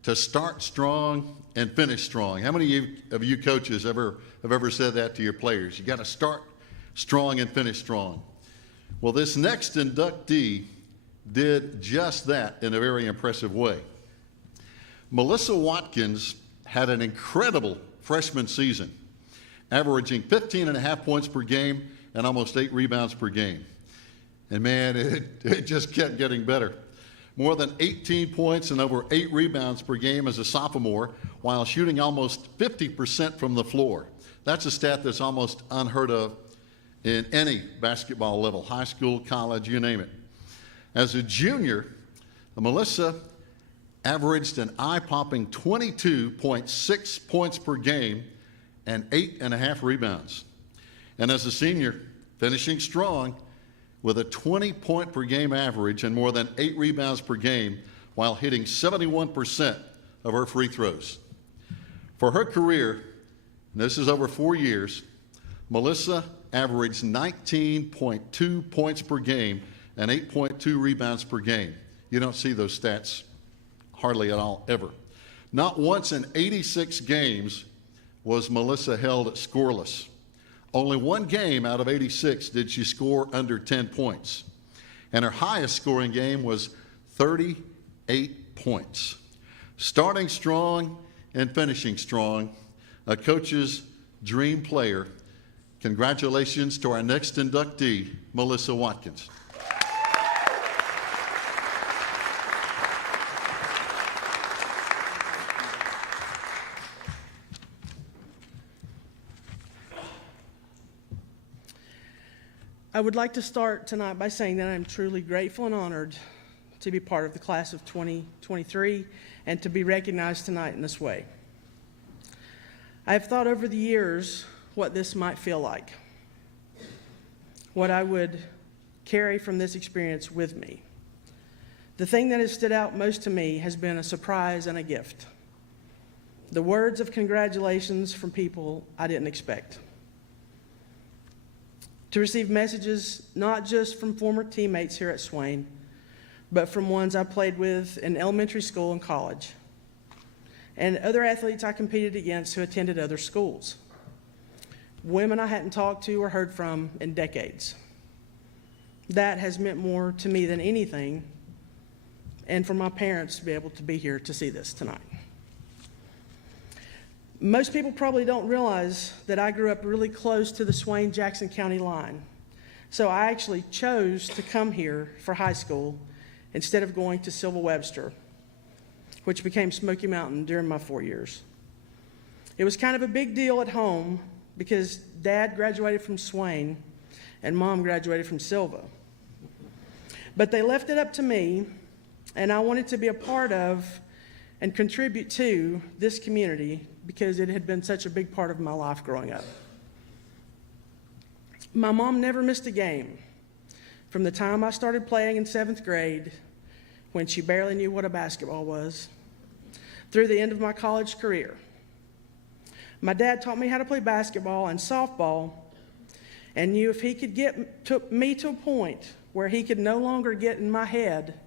to start strong and finish strong. How many of you coaches have ever said that to your players? You got to start strong and finish strong. Well, this next inductee did just that in a very impressive way. Melissa Watkins had an incredible freshman season, averaging 15.5 points per game and almost 8 rebounds per game. And man, it just kept getting better. More than 18 points and over 8 rebounds per game as a sophomore, while shooting almost 50% from the floor. That's a stat that's almost unheard of in any basketball level, high school, college, you name it. As a junior, Melissa averaged an eye-popping 22.6 points per game and 8.5 rebounds. And as a senior, finishing strong with a 20-point per game average and more than 8 rebounds per game while hitting 71% of her free throws. For her career, and this is over 4 years, Melissa averaged 19.2 points per game and 8.2 rebounds per game. You don't see those stats hardly at all, ever. Not once in 86 games was Melissa held scoreless. Only one game out of 86 did she score under 10 points. And her highest scoring game was 38 points. Starting strong and finishing strong, a coach's dream player. Congratulations to our next inductee, Melissa Watkins. I would like to start tonight by saying that I'm truly grateful and honored to be part of the class of 2023 and to be recognized tonight in this way. I have thought over the years what this might feel like, what I would carry from this experience with me. The thing that has stood out most to me has been a surprise and a gift. The words of congratulations from people I didn't expect. To receive messages not just from former teammates here at Swain, but from ones I played with in elementary school and college, and other athletes I competed against who attended other schools. Women I hadn't talked to or heard from in decades. That has meant more to me than anything, and for my parents to be able to be here to see this tonight. Most people probably don't realize that I grew up really close to the Swain-Jackson County line. So I actually chose to come here for high school instead of going to Sylva Webster, which became Smoky Mountain during my 4 years. It was kind of a big deal at home because Dad graduated from Swain and Mom graduated from Sylva. But they left it up to me, and I wanted to be a part of and contribute to this community because it had been such a big part of my life growing up. My mom never missed a game from the time I started playing in 7th grade, when she barely knew what a basketball was, through the end of my college career. My dad taught me how to play basketball and softball, and knew if he could get me to a point where he could no longer get in my head,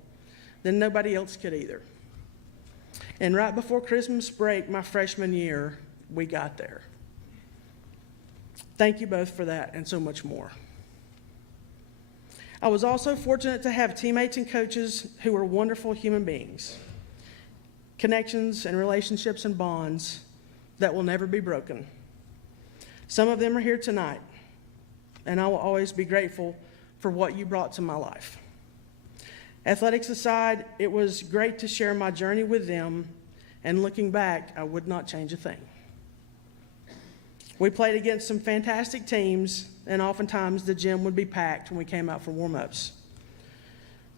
then nobody else could either. And right before Christmas break, my freshman year, we got there. Thank you both for that and so much more. I was also fortunate to have teammates and coaches who were wonderful human beings. Connections and relationships and bonds that will never be broken. Some of them are here tonight, and I will always be grateful for what you brought to my life. Athletics aside, it was great to share my journey with them, and looking back, I would not change a thing. We played against some fantastic teams, and oftentimes the gym would be packed when we came out for warm-ups.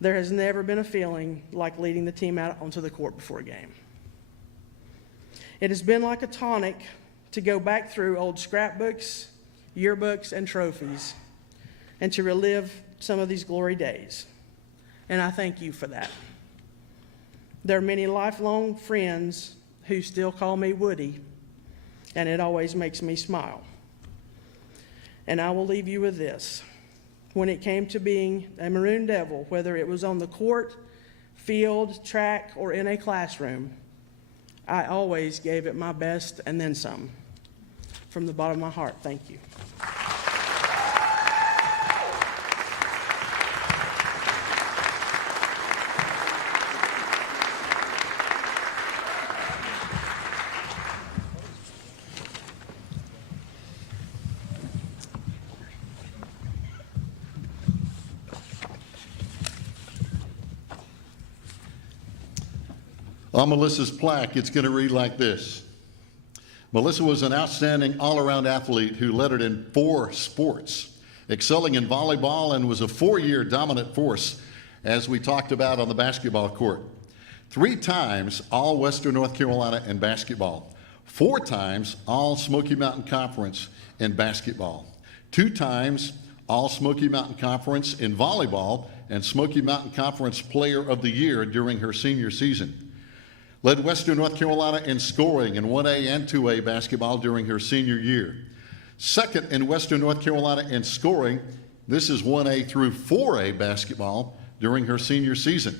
There has never been a feeling like leading the team out onto the court before a game. It has been like a tonic to go back through old scrapbooks, yearbooks, and trophies, and to relive some of these glory days. And I thank you for that. There are many lifelong friends who still call me Woody, and it always makes me smile. And I will leave you with this. When it came to being a Maroon Devil, whether it was on the court, field, track, or in a classroom, I always gave it my best and then some. From the bottom of my heart, thank you. On Melissa's plaque, it's going to read like this. Melissa was an outstanding all-around athlete who lettered in 4 sports. excelling in volleyball, and was a 4-year dominant force, as we talked about on the basketball court. 3 times all Western North Carolina in basketball. 4 times all Smoky Mountain Conference in basketball. 2 times all Smoky Mountain Conference in volleyball, and Smoky Mountain Conference Player of the Year during her senior season. Led Western North Carolina in scoring in 1A and 2A basketball during her senior year. Second in Western North Carolina in scoring, this is 1A through 4A basketball during her senior season.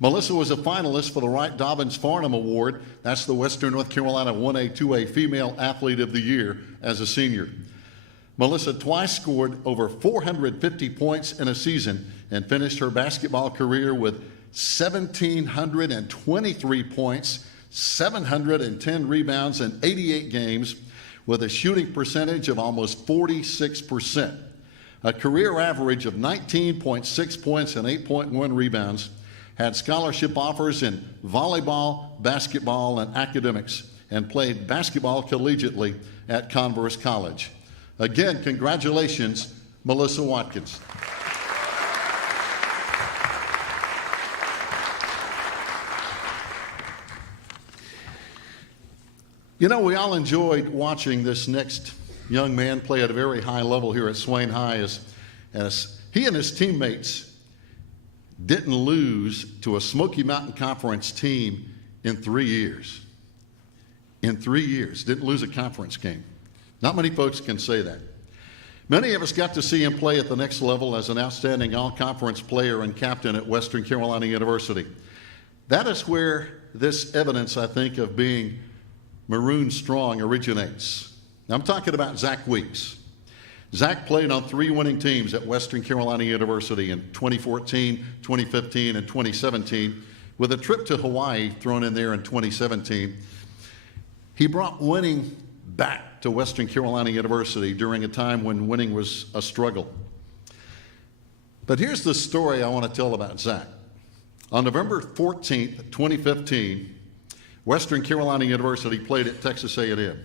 Melissa was a finalist for the Wright Dobbins Farnham Award. That's the Western North Carolina 1A, 2A Female Athlete of the Year as a senior. Melissa twice scored over 450 points in a season and finished her basketball career with 1,723 points, 710 rebounds, and 88 games, with a shooting percentage of almost 46%. A career average of 19.6 points and 8.1 rebounds, had scholarship offers in volleyball, basketball, and academics, and played basketball collegiately at Converse College. Again, congratulations, Melissa Watkins. You know, we all enjoyed watching this next young man play at a very high level here at Swain High, as he and his teammates didn't lose to a Smoky Mountain Conference team in 3 years. In 3 years, didn't lose a conference game. Not many folks can say that. Many of us got to see him play at the next level as an outstanding all-conference player and captain at Western Carolina University. That is where this evidence, I think, of being maroon strong originates. Now, I'm talking about Zach Weeks. Zach played on 3 winning teams at Western Carolina University in 2014, 2015, and 2017, with a trip to Hawaii thrown in there in 2017. He brought winning back to Western Carolina University during a time when winning was a struggle. But here's the story I want to tell about Zach. On November 14th, 2015, Western Carolina University played at Texas A&M.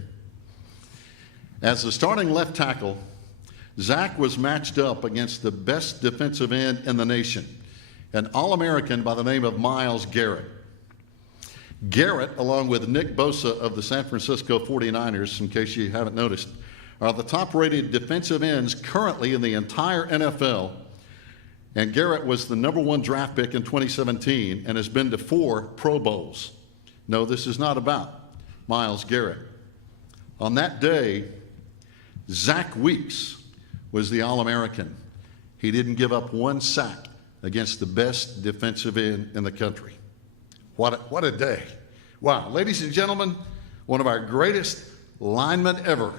As the starting left tackle, Zach was matched up against the best defensive end in the nation, an All-American by the name of Myles Garrett. Garrett, along with Nick Bosa of the San Francisco 49ers, in case you haven't noticed, are the top-rated defensive ends currently in the entire NFL, and Garrett was the #1 draft pick in 2017 and has been to 4 Pro Bowls. No, this is not about Myles Garrett. On that day, Zach Weeks was the All-American. He didn't give up 1 sack against the best defensive end in the country. What a day. Wow. Ladies and gentlemen, one of our greatest linemen ever,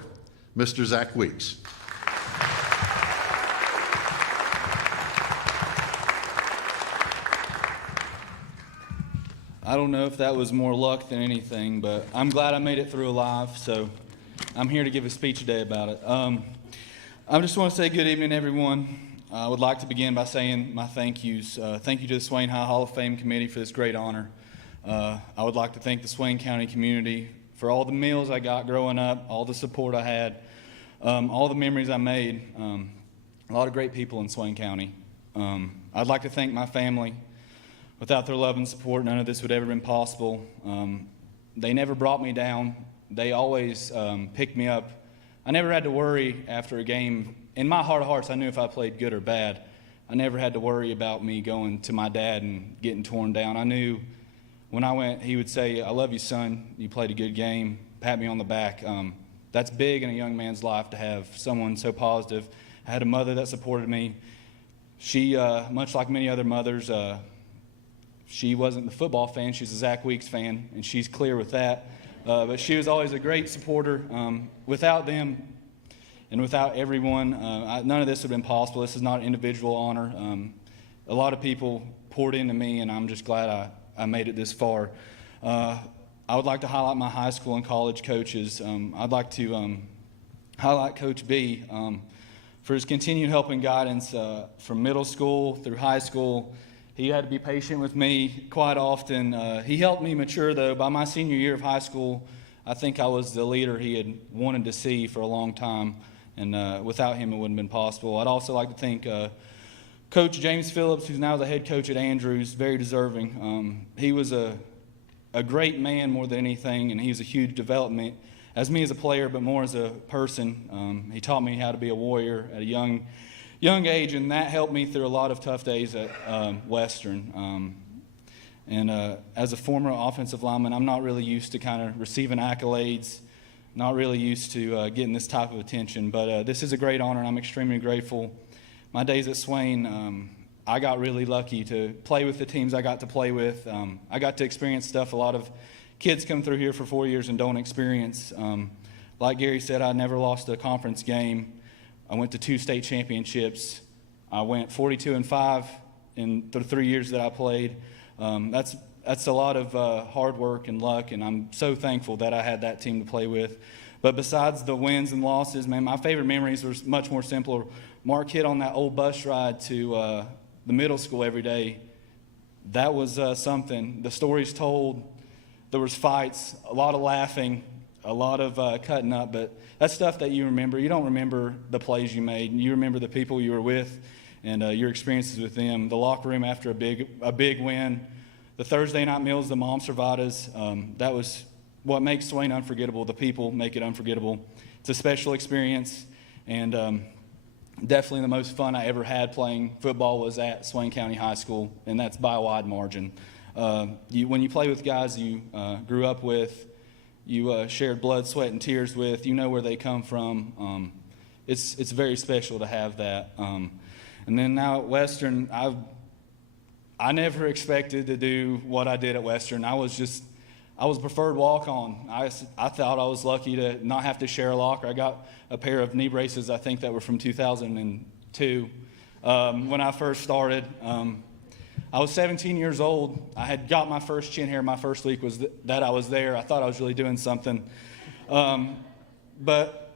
Mr. Zach Weeks. I don't know if that was more luck than anything, but I'm glad I made it through alive, so I'm here to give a speech today about it. I just want to say good evening, everyone. I would like to begin by saying my thank yous. Thank you to the Swain High Hall of Fame Committee for this great honor. I would like to thank the Swain County community for all the meals I got growing up, all the support I had, all the memories I made. A lot of great people in Swain County. I'd like to thank my family. Without their love and support, none of this would ever have been possible. They never brought me down. They always picked me up. I never had to worry after a game. In my heart of hearts, I knew if I played good or bad. I never had to worry about me going to my dad and getting torn down. I knew when I went, he would say, "I love you, son. You played a good game." Pat me on the back. That's big in a young man's life to have someone so positive. I had a mother that supported me. She, much like many other mothers, she wasn't the football fan. She's a Zach Weeks fan, and she's clear with that. But she was always a great supporter. Without them and without everyone, none of this would have been possible. This is not an individual honor. A lot of people poured into me, and I'm just glad I made it this far. I would like to highlight my high school and college coaches. I'd like to highlight Coach B for his continued help and guidance from middle school through high school. He had to be patient with me quite often. He helped me mature, though. By my senior year of high school, I think I was the leader he had wanted to see for a long time. and without him it wouldn't have been possible. I'd also like to thank Coach James Phillips, who's now the head coach at Andrews, very deserving. He was a great man more than anything, and he was a huge development as me as a player, but more as a person. He taught me how to be a warrior at a young age, and that helped me through a lot of tough days at Western. As a former offensive lineman, I'm not really used to kind of receiving accolades, not really used to getting this type of attention, but this is a great honor, and I'm extremely grateful. My days at Swain, I got really lucky to play with the teams I got to play with. I got to experience stuff a lot of kids come through here for 4 years and don't experience. Like Gary said, I never lost a conference game. I went to 2 state championships. I went 42-5 in the 3 years that I played. That's a lot of hard work and luck, and I'm so thankful that I had that team to play with. But besides the wins and losses, man, my favorite memories were much more simpler. Mark hit on that old bus ride to the middle school every day. That was something. The stories told, there was fights, a lot of laughing, a lot of cutting up, but that's stuff that you remember. You don't remember the plays you made. You remember the people you were with and your experiences with them. The locker room after a big win. The Thursday night meals, the mom servatas, that was what makes Swain unforgettable. The people make it unforgettable. It's a special experience, and definitely the most fun I ever had playing football was at Swain County High School, and that's by a wide margin. When you play with guys you grew up with, you shared blood, sweat, and tears with, you know where they come from. It's very special to have that. And then now at Western, I never expected to do what I did at Western. I was a preferred walk-on. I thought I was lucky to not have to share a locker. I got a pair of knee braces, I think, that were from 2002 when I first started. I was 17 years old. I had got my first chin hair. My first week was that I was there. I thought I was really doing something. But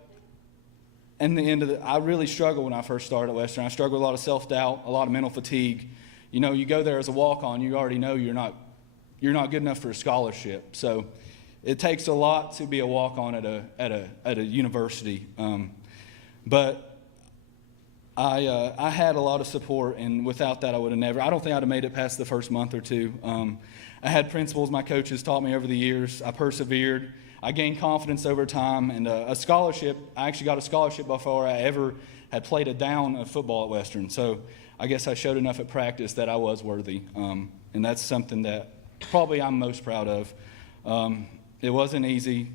in the end of it, I really struggled when I first started at Western. I struggled with a lot of self-doubt, a lot of mental fatigue. You know, you go there as a walk-on, you already know you're not good enough for a scholarship. So it takes a lot to be a walk-on at a university. But I had a lot of support, and without that, I would have never. I don't think I'd have made it past the first month or two. I had principles my coaches taught me over the years. I persevered. I gained confidence over time, and a scholarship. I actually got a scholarship before I ever had played a down of football at Western. So I guess I showed enough at practice that I was worthy, and that's something that probably I'm most proud of. It wasn't easy,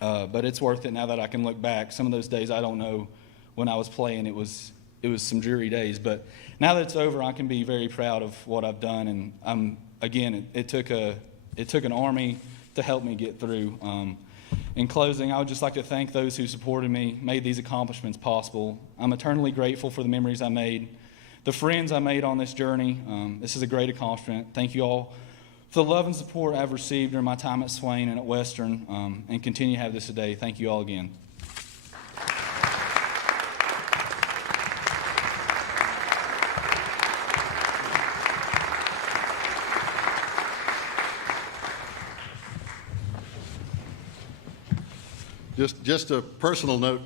but it's worth it now that I can look back. Some of those days I don't know when I was playing, it was some dreary days. But now that it's over, I can be very proud of what I've done. And it took an army to help me get through. In closing, I would just like to thank those who supported me, made these accomplishments possible. I'm eternally grateful for the memories I made, the friends I made on this journey. This is a great accomplishment. Thank you all for the love and support I've received during my time at Swain and at Western, and continue to have this today. Thank you all again. Just a personal note.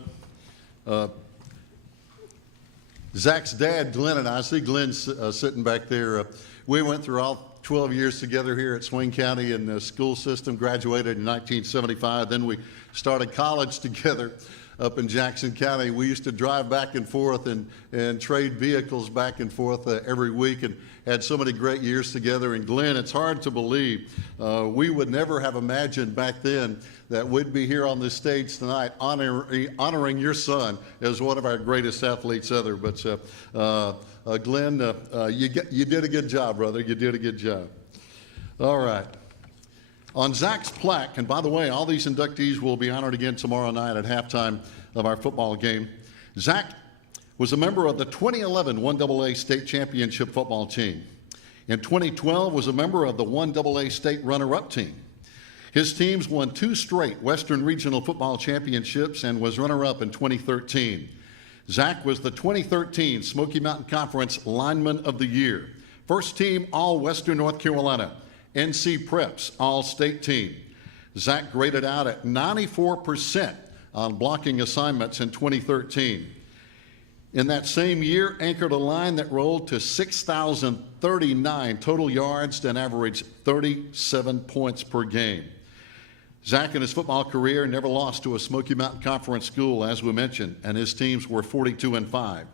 Zach's dad, Glenn, and I see Glenn sitting back there. We went through all 12 years together here at Swain County in the school system, graduated in 1975. Then we started college together up in Jackson County. We used to drive back and forth and trade vehicles back and forth every week, and had so many great years together. And Glenn, it's hard to believe. We would never have imagined back then that we'd be here on this stage tonight honoring your son as one of our greatest athletes ever. But Glenn, you did a good job, brother. You did a good job. All right. On Zach's plaque, and by the way, all these inductees will be honored again tomorrow night at halftime of our football game. Zach was a member of the 2011 1AA state championship football team. In 2012, was a member of the 1AA state runner-up team. His teams won 2 straight Western Regional Football Championships and was runner-up in 2013. Zach was the 2013 Smoky Mountain Conference Lineman of the Year. First team All-Western North Carolina, NC Preps All-State team. Zach graded out at 94% on blocking assignments in 2013. In that same year, anchored a line that rolled to 6,039 total yards and averaged 37 points per game. Zach in his football career never lost to a Smoky Mountain Conference school, as we mentioned, and his teams were 42-5.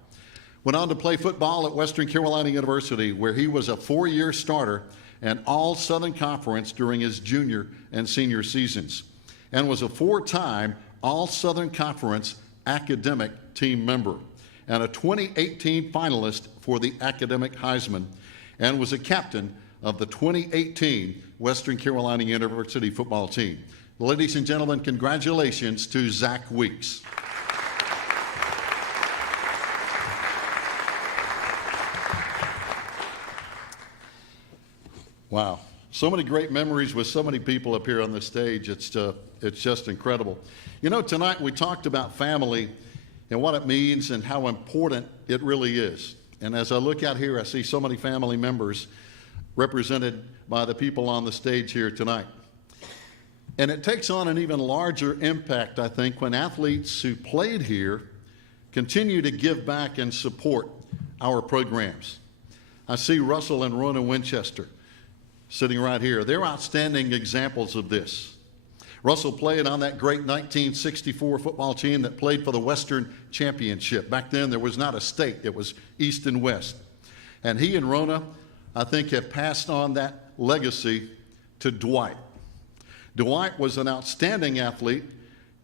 Went on to play football at Western Carolina University, where he was a 4-year starter and All-Southern Conference during his junior and senior seasons, and was a 4-time All-Southern Conference academic team member and a 2018 finalist for the Academic Heisman, and was a captain of the 2018 Western Carolina University football team. Ladies and gentlemen, congratulations to Zach Weeks. Wow, so many great memories with so many people up here on the stage. It's just incredible. You know, tonight we talked about family and what it means and how important it really is. And as I look out here, I see so many family members represented by the people on the stage here tonight. And it takes on an even larger impact, I think, when athletes who played here continue to give back and support our programs. I see Russell and Rona Winchester sitting right here. They're outstanding examples of this. Russell played on that great 1964 football team that played for the Western Championship. Back then, there was not a state. It was East and West. And he and Rona, I think, have passed on that legacy to Dwight. Dwight was an outstanding athlete,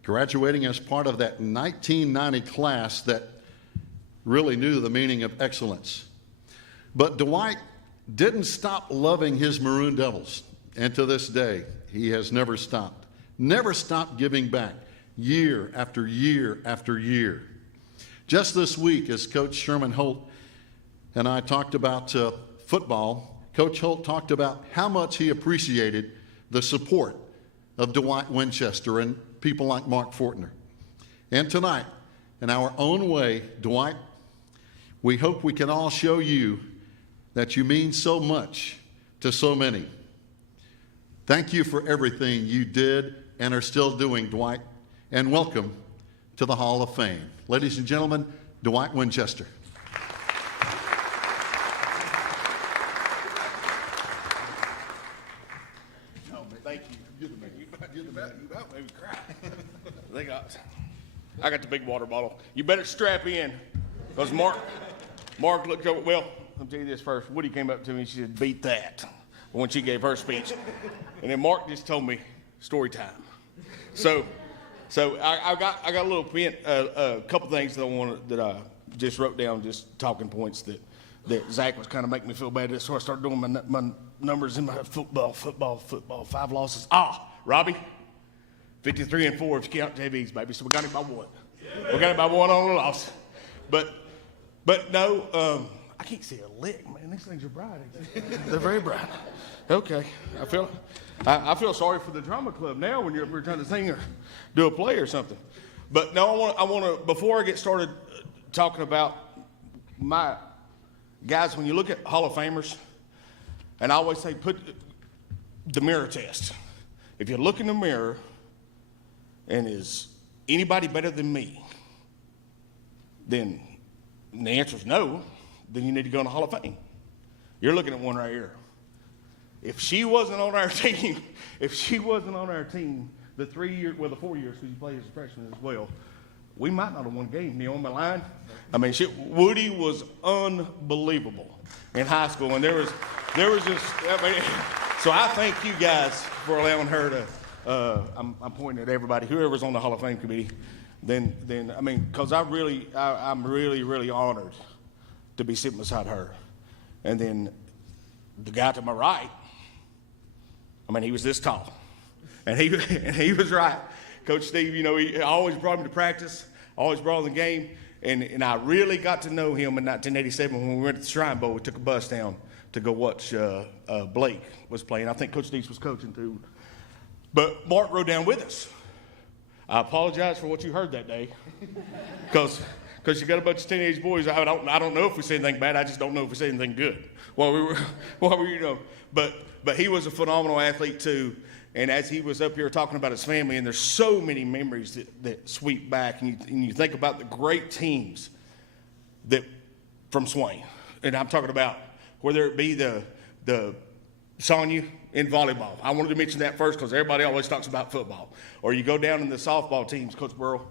graduating as part of that 1990 class that really knew the meaning of excellence. But Dwight didn't stop loving his Maroon Devils, and to this day, he has never stopped giving back year after year after year. Just this week, as Coach Sherman Holt and I talked about football, Coach Holt talked about how much he appreciated the support of Dwight Winchester and people like Mark Fortner. And tonight, in our own way, Dwight, we hope we can all show you that you mean so much to so many. Thank you for everything you did and are still doing, Dwight, and welcome to the Hall of Fame. Ladies and gentlemen, Dwight Winchester. Thank you. You about made me cry. I got the big water bottle. You better strap in, because Mark looked over. Well, let me tell you this first. Woody came up to me and she said, "Beat that," when she gave her speech. And then Mark just told me, story time. So I got a little print, a couple things that I just wrote down, just talking points that Zach was kind of making me feel bad. So I started doing my numbers in my football, 5 losses. Robbie, 53-4 if you count JVs, baby. So we got him by 1. We got him by 1 on the loss. But no, I can't see a lick, man. These things are bright. They're very bright. Okay, I feel sorry for the drama club now when we're trying to sing or do a play or something. But no, I want to before I get started talking about my guys. When you look at Hall of Famers, and I always say put the mirror test. If you look in the mirror, and is anybody better than me? Then the answer is no. Then you need to go in the Hall of Fame. You're looking at one right here. If she wasn't on our team, the 3 years, well, the 4 years, because you played as a freshman as well, we might not have won a game. You on my line? I mean, Woody was unbelievable in high school, and there was just, I mean, so I thank you guys for allowing her to. I'm pointing at everybody, whoever's on the Hall of Fame committee. Then I mean, because I'm really honored to be sitting beside her. And then the guy to my right, I mean, he was this tall. And he was right. Coach Steve, he always brought him to practice, always brought him to the game. And I really got to know him in 1987 when we went to the Shrine Bowl. We took a bus down to go watch Blake was playing. I think Coach Steve was coaching too. But Mark rode down with us. I apologize for what you heard that day. Because you got a bunch of teenage boys. I don't know if we said anything bad. I just don't know if we said anything good. But he was a phenomenal athlete too. And as he was up here talking about his family, and there's so many memories that sweep back, and you think about the great teams that from Swain. And I'm talking about whether it be the Sonia in volleyball. I wanted to mention that first because everybody always talks about football. Or you go down in the softball teams, Coach Burrow,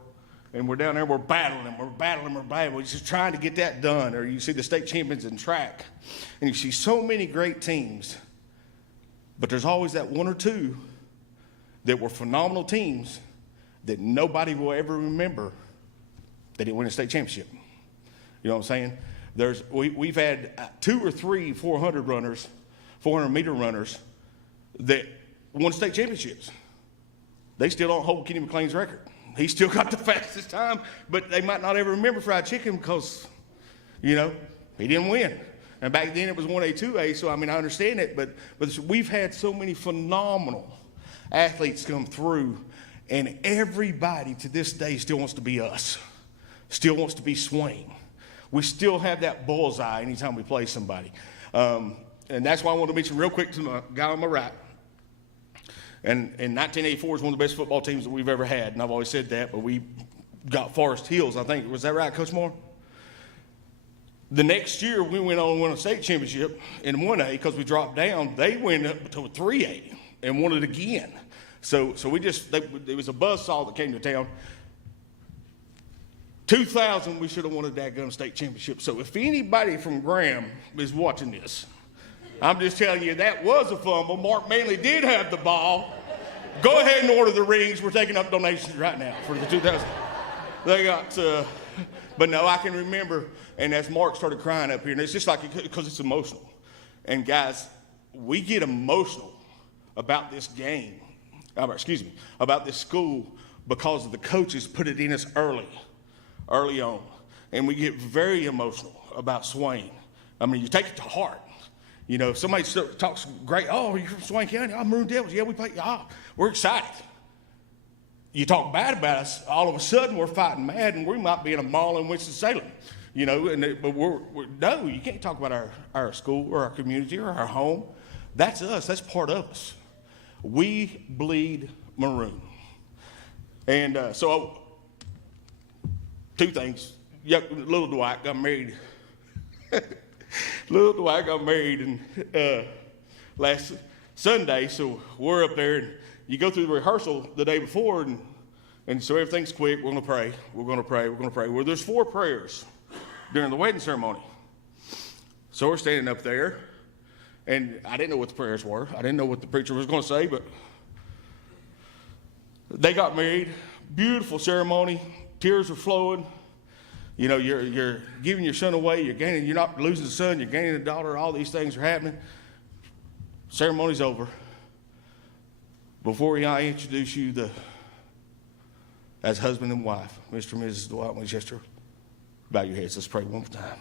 and we're down there, we're battling. We're just trying to get that done. Or you see the state champions in track, and you see so many great teams, but there's always that one or two that were phenomenal teams that nobody will ever remember they didn't win a state championship. You know what I'm saying? We've had 2 or 3 400-meter runners that won state championships. They still don't hold Kenny McLean's record. He still got the fastest time, but they might not ever remember fried chicken because, he didn't win. And back then it was 1A, 2A, so I understand it, but we've had so many phenomenal athletes come through, and everybody to this day still wants to be us, still wants to be Swain. We still have that bullseye anytime we play somebody. And that's why I want to mention real quick to the guy on my right. And 1984 is one of the best football teams that we've ever had, and I've always said that, but we got Forest Hills, I think. Was that right, Coach Moore? The next year, we went on and won a state championship in 1A because we dropped down. They went up to 3A and won it again. So it was a buzzsaw that came to town. 2000, we should have won a dadgum state championship. So if anybody from Graham is watching this, I'm just telling you, that was a fumble. Mark Manley did have the ball. Go ahead and order the rings. We're taking up donations right now for the 2000. They got, but no, I can remember, and as Mark started crying up here, and it's just like, because it's emotional. And guys, we get emotional about this game, about this school, because the coaches put it in us early on. And we get very emotional about Swain. You take it to heart. If somebody talks great, oh, you're from Swain County, oh, Maroon Devils, yeah, we play, we're excited. You talk bad about us, all of a sudden we're fighting mad, and we might be in a mall in Winston-Salem, but no, you can't talk about our school or our community or our home. That's us, that's part of us. We bleed maroon. And so, 2 things. Little Dwight got married. Little Dwight got married and last Sunday, so we're up there, and you go through the rehearsal the day before, and so everything's quick. We're going to pray. We're going to pray. We're going to pray. Well, there's 4 prayers during the wedding ceremony. So we're standing up there, and I didn't know what the prayers were. I didn't know what the preacher was going to say, but they got married. Beautiful ceremony. Tears are flowing. You're giving your son away. You're not losing the son. You're gaining a daughter. All these things are happening. Ceremony's over. Before I introduce you as husband and wife, Mr. and Mrs. Dwight Winchester, bow your heads. Let's pray one more time.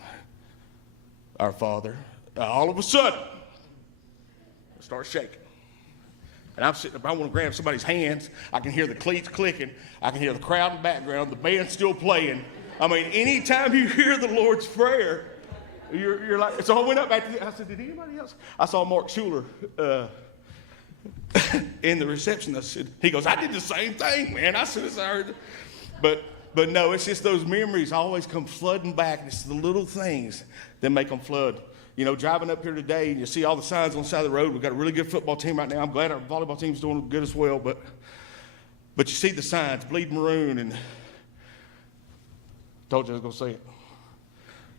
Our Father, all of a sudden, I start shaking. And I'm sitting up, I want to grab somebody's hands. I can hear the cleats clicking. I can hear the crowd in the background. The band's still playing. Anytime you hear the Lord's Prayer, you're like, so I went up back to, I said, did anybody else? I saw Mark Schuler in the reception. He goes, I did the same thing, man. I said, I heard it. But no, it's just those memories always come flooding back. And it's the little things that make them flood. Driving up here today, and you see all the signs on the side of the road. We've got a really good football team right now. I'm glad our volleyball team's doing good as well. But you see the signs, bleed maroon, and told you I was going to say it.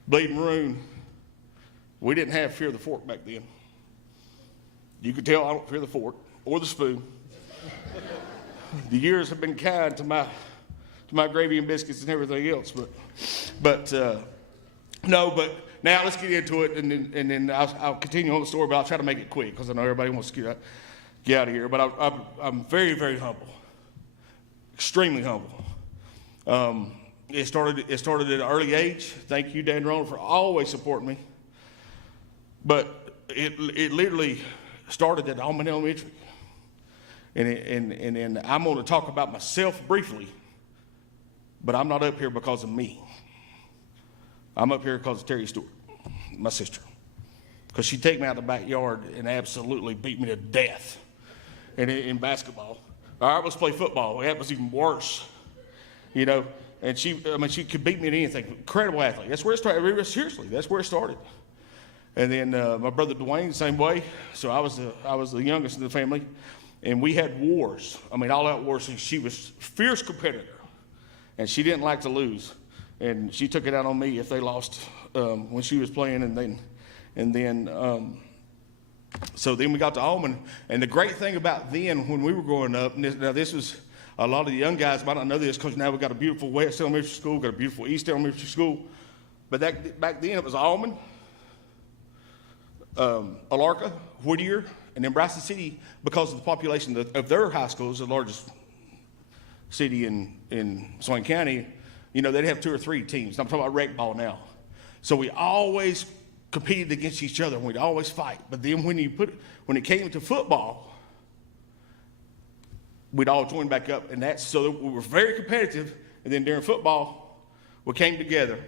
Bleed maroon. We didn't have fear of the fork back then. You can tell I don't fear the fork or the spoon. The years have been kind to my gravy and biscuits and everything else, but now let's get into it, and then I'll continue on the story, but I'll try to make it quick because I know everybody wants to get out of here. But I'm very, very humble, extremely humble. It started at an early age. Thank you, Dan Ronald, for always supporting me. But it literally started at Almond Elementary. And I'm going to talk about myself briefly, but I'm not up here because of me. I'm up here because of Terry Stewart, my sister. Because she'd take me out of the backyard and absolutely beat me to death. in basketball. All right, let's play football. That was even worse, you know. And she could beat me at anything. Incredible athlete. That's where it started. Seriously, that's where it started. And then my brother Dwayne, the same way. So I was the youngest in the family, and we had wars. I mean, all-out wars. And she was a fierce competitor, and she didn't like to lose. And she took it out on me if they lost when she was playing. So then we got to Almond. And the great thing about then, when we were growing up, now this was a lot of the young guys might not know this because now we've got a beautiful West Elementary School, got a beautiful East Elementary School. But back then it was Almond, Alarka, Whittier, and then Bryson City, because of the population of their high schools, the largest city in Swain County, you know, they'd have 2 or 3 teams. I'm talking about rec ball now. So we always competed against each other, and we'd always fight. But then when it came to football, we'd all join back up, and so we were very competitive. And then during football, we came together.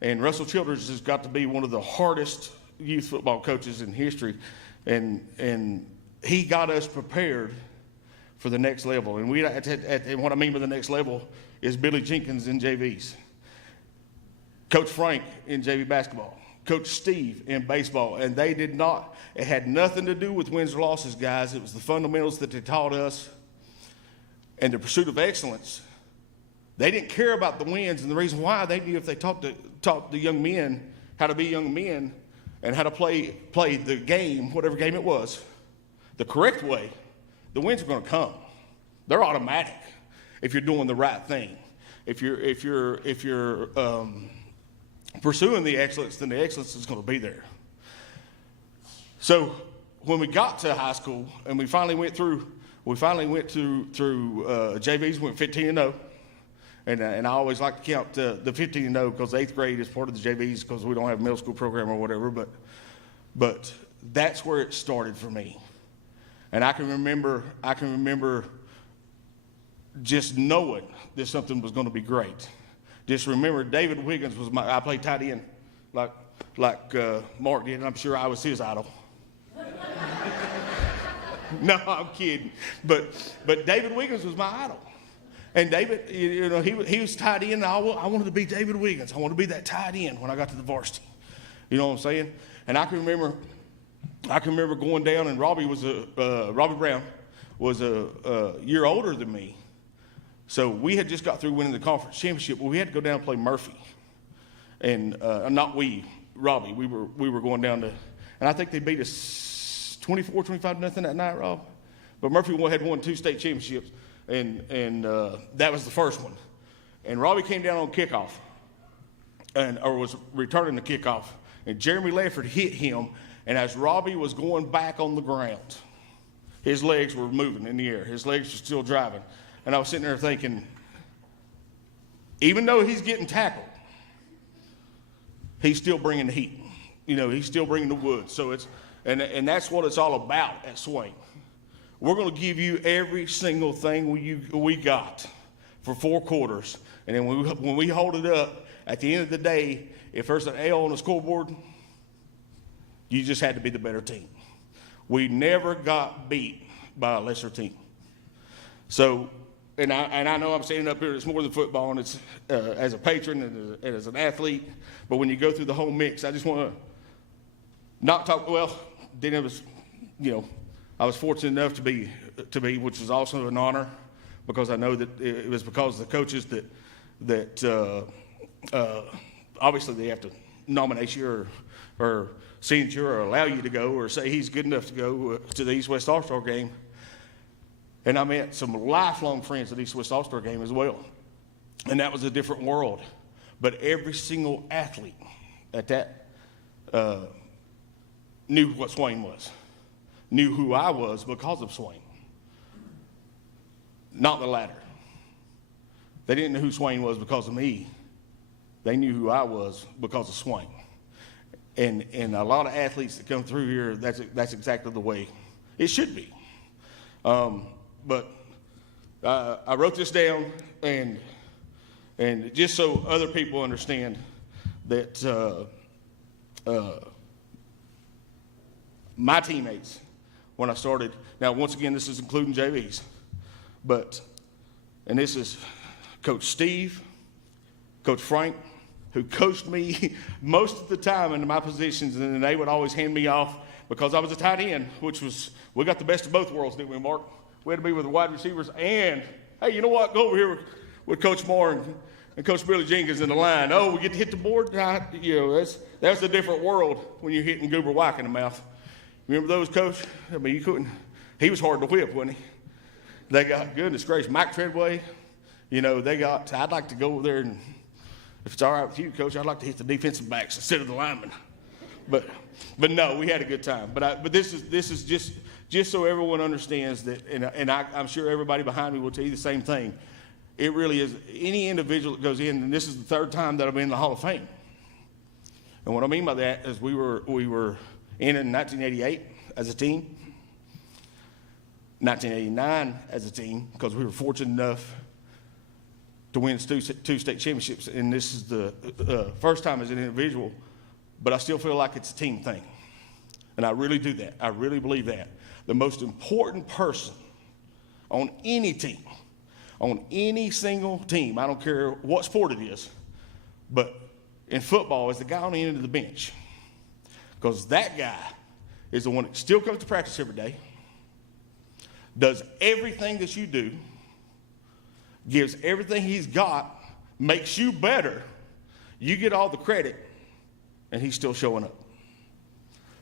And Russell Childers has got to be one of the hardest youth football coaches in history, and he got us prepared for the next level. And and what I mean by the next level is Billy Jenkins in JVs, Coach Frank in JV basketball, Coach Steve in baseball, and it had nothing to do with wins or losses, guys. It was the fundamentals that they taught us and the pursuit of excellence. They didn't care about the wins, and the reason why, they knew if they taught the young men how to be young men and how to play the game, whatever game it was, the correct way, the wins are going to come. They're automatic if you're doing the right thing. If you're pursuing the excellence, then the excellence is going to be there. So when we got to high school and we finally went through JVs, went 15-0. And I always like to count the 15-0 because 8th grade is part of the JVs because we don't have a middle school program or whatever. But that's where it started for me. And I can remember just knowing that something was going to be great. Just remember David Wiggins I played tight end like Mark did, and I'm sure I was his idol. No, I'm kidding. But David Wiggins was my idol. And David, you know, he was tight end. I wanted to be David Wiggins. I wanted to be that tight end when I got to the varsity. You know what I'm saying? And I can remember going down, and Robbie Brown was a year older than me. So we had just got through winning the conference championship, but we had to go down and play Murphy. And Robbie. We were going down to, and I think they beat us 24-25-0 that night, Rob. But Murphy had won 2 state championships. And that was the first one. And Robbie came down on kickoff, or was returning the kickoff. And Jeremy Lefford hit him. And as Robbie was going back on the ground, his legs were moving in the air. His legs were still driving. And I was sitting there thinking, even though he's getting tackled, he's still bringing the heat. You know, he's still bringing the wood. So and that's what it's all about at Swain. We're going to give you every single thing we got for 4 quarters. And then when we hold it up, at the end of the day, if there's an L on the scoreboard, you just had to be the better team. We never got beat by a lesser team. So, and I know I'm standing up here, it's more than football, and it's as a patron and as an athlete. But when you go through the whole mix, I just want to not talk, well, then it was, you know, I was fortunate enough to be, which was also an honor, because I know that it was because of the coaches that obviously they have to nominate you or send you or allow you to go or say he's good enough to go to the East-West All-Star game. And I met some lifelong friends at the East-West All-Star game as well. And that was a different world. But every single athlete at that knew what Swain was. Knew who I was because of Swain. Not the latter. They didn't know who Swain was because of me. They knew who I was because of Swain. And a lot of athletes that come through here, that's exactly the way it should be. But I wrote this down, and just so other people understand that my teammates, when I started. Now, once again, this is including JVs. And this is Coach Steve, Coach Frank, who coached me most of the time in my positions, and then they would always hand me off because I was a tight end, which was, we got the best of both worlds, didn't we, Mark? We had to be with the wide receivers and, hey, you know what? Go over here with Coach Moore and Coach Billy Jenkins in the line. Oh, we get to hit the board? Nah, you know, that's a different world when you're hitting Goober Wyke in the mouth. Remember those, Coach? I mean, you couldn't. He was hard to whip, wasn't he? They got, goodness gracious, Mike Treadway. You know, I'd like to go over there and, if it's all right with you, Coach, I'd like to hit the defensive backs instead of the linemen. But no, we had a good time. But this is just so everyone understands that, and I'm sure everybody behind me will tell you the same thing. It really is, any individual that goes in, and this is the third time that I've been in the Hall of Fame. And what I mean by that is we were in 1988 as a team, 1989 as a team, because we were fortunate enough to win two state championships, and this is the first time as an individual, but I still feel like it's a team thing. And I really do that. I really believe that. The most important person on any team, on any single team, I don't care what sport it is, but in football is the guy on the end of the bench. Because that guy is the one that still comes to practice every day, does everything that you do, gives everything he's got, makes you better, you get all the credit, and he's still showing up.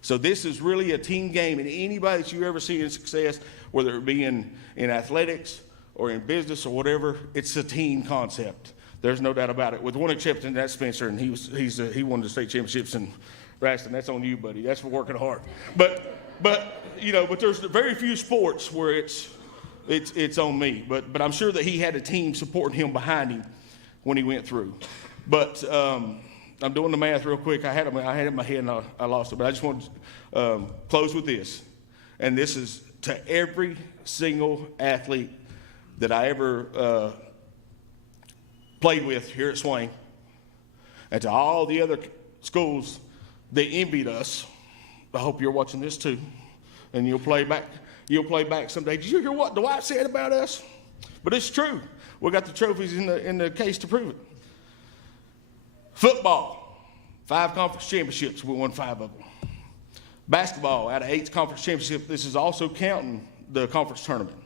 So this is really a team game, and anybody that you ever see in success, whether it be in athletics or in business or whatever, it's a team concept. There's no doubt about it. With one exception, that's Spencer, and he won the state championships, and Raston, that's on you, buddy. That's for working hard. But there's very few sports where it's on me. But I'm sure that he had a team supporting him behind him when he went through. But I'm doing the math real quick. I had it in my head and I lost it. But I just want to close with this. And this is to every single athlete that I ever played with here at Swain, and to all the other schools that envied us. I hope you're watching this too, and you'll play back someday. Did you hear what Dwight said about us? But it's true. We got the trophies in the case to prove it. Football, 5 conference championships. We won 5 of them. Basketball, out of 8 conference championships. This is also counting the conference tournament.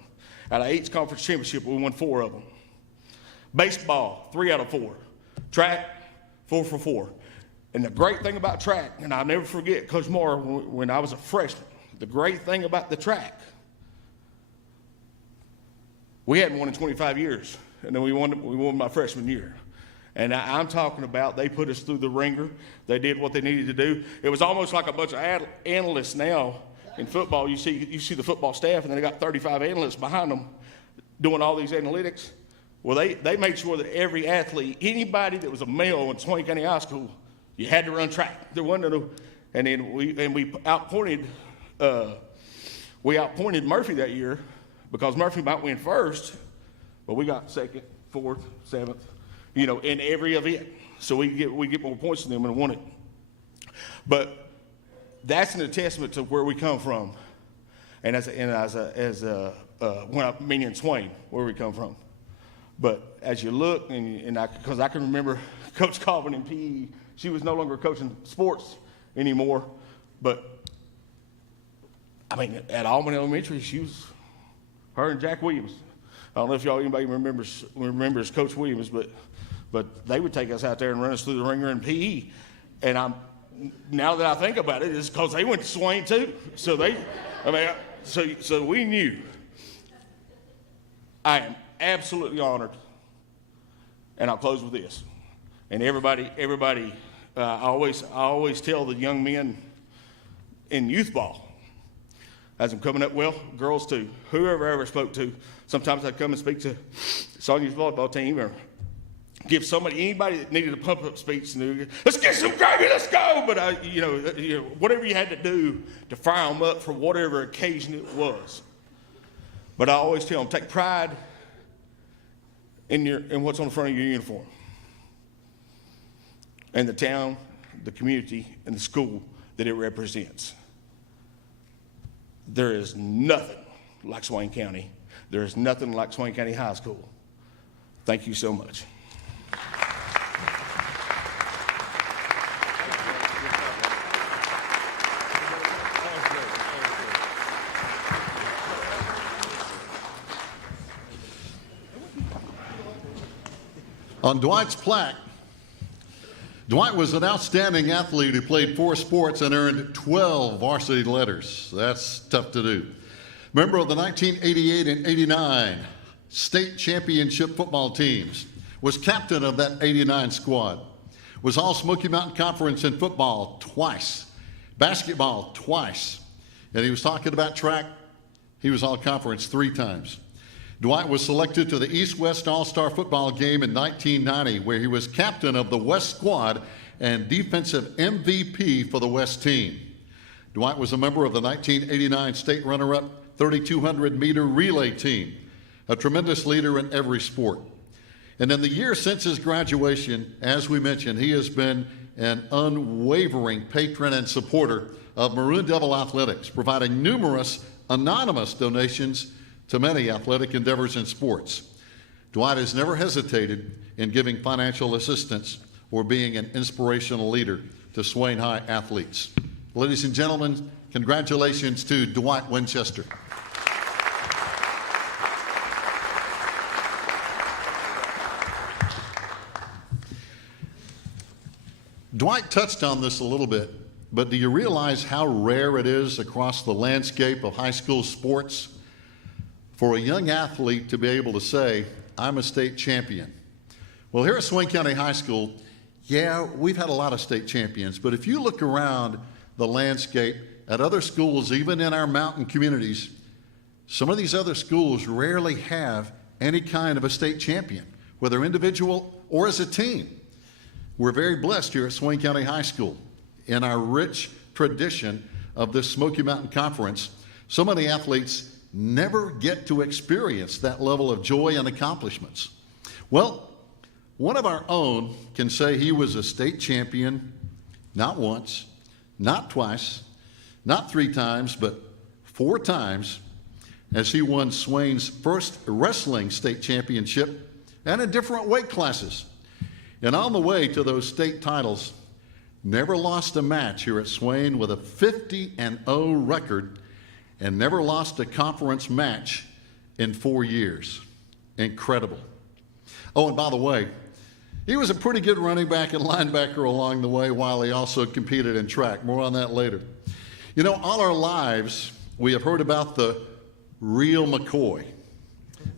Out of 8 conference championships, we won 4 of them. Baseball, 3 out of 4. Track, 4 for 4. And the great thing about track, and I'll never forget Coach Moore when I was a freshman, the great thing about the track, we hadn't won in 25 years, and then we won my freshman year. And I'm talking about they put us through the ringer. They did what they needed to do. It was almost like a bunch of analysts now in football. You see the football staff, and then they got 35 analysts behind them doing all these analytics. Well, they made sure that every athlete, anybody that was a male in Swain County High School, you had to run track. There wasn't no, and then we outpointed Murphy that year because Murphy might win first, but we got 2nd, 4th, 7th, in every event. So we get more points than them and won it. But that's an testament to where we come from, and when I mean in Swain, where we come from. But as you look, because I can remember Coach Colville in PE, she was no longer coaching sports anymore. But, at Almond Elementary, her and Jack Williams. I don't know if anybody remembers Coach Williams, but they would take us out there and run us through the ringer in PE. And now that I think about it, it's because they went to Swain too. So so we knew. I am absolutely honored, and I'll close with this. And everybody, I always tell the young men in youth ball, as I'm coming up, well, girls too, whoever I ever spoke to, sometimes I'd come and speak to Sonia's volleyball team or give anybody that needed a pump-up speech, and let's get some gravy, let's go. But whatever you had to do to fire them up for whatever occasion it was. But I always tell them, take pride in what's on the front of your uniform, and the town, the community, and the school that it represents. there is nothing like Swain County. There is nothing like Swain County High School. Thank you so much. On Dwight's plaque, Dwight was an outstanding athlete who played 4 sports and earned 12 varsity letters. That's tough to do. Member of the 1988 and 89 state championship football teams. Was captain of that 89 squad. Was all Smoky Mountain Conference in football twice. Basketball twice. And he was talking about track. He was all conference 3 times. Dwight was selected to the East-West All-Star football game in 1990, where he was captain of the West squad and defensive MVP for the West team. Dwight was a member of the 1989 state runner-up 3,200-meter relay team, a tremendous leader in every sport. And in the year since his graduation, as we mentioned, he has been an unwavering patron and supporter of Maroon Devil Athletics, providing numerous anonymous donations to many athletic endeavors and sports. Dwight has never hesitated in giving financial assistance or being an inspirational leader to Swain High athletes. Ladies and gentlemen, congratulations to Dwight Winchester. Dwight touched on this a little bit, but do you realize how rare it is across the landscape of high school sports for a young athlete to be able to say, I'm a state champion? Well, here at Swain County High School, yeah, we've had a lot of state champions, but if you look around the landscape at other schools, even in our mountain communities, some of these other schools rarely have any kind of a state champion, whether individual or as a team. We're very blessed here at Swain County High School in our rich tradition of this Smoky Mountain Conference. So many athletes never get to experience that level of joy and accomplishments. Well, one of our own can say he was a state champion, not once, not twice, not 3 times, but 4 times, as he won Swain's first wrestling state championship and in different weight classes. And on the way to those state titles, never lost a match here at Swain with a 50-0 record and never lost a conference match in 4 years. Incredible. Oh, and by the way, he was a pretty good running back and linebacker along the way while he also competed in track. More on that later. You know, all our lives, we have heard about the real McCoy,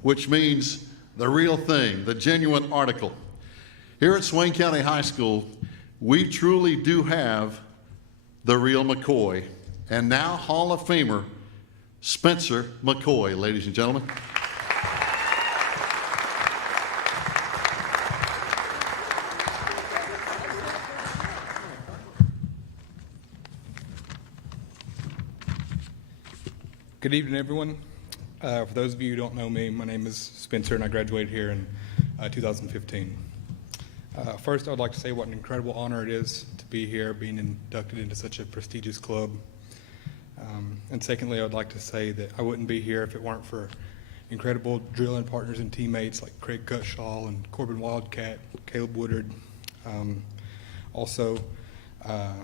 which means the real thing, the genuine article. Here at Swain County High School, we truly do have the real McCoy, and now Hall of Famer Spencer McCoy, ladies and gentlemen. Good evening, everyone. For those of you who don't know me, my name is Spencer, and I graduated here in 2015. First, I would like to say what an incredible honor it is to be here, being inducted into such a prestigious club. And secondly, I would like to say that I wouldn't be here if it weren't for incredible drilling partners and teammates like Craig Cutshaw and Corbin Wildcat, Caleb Woodard. Also,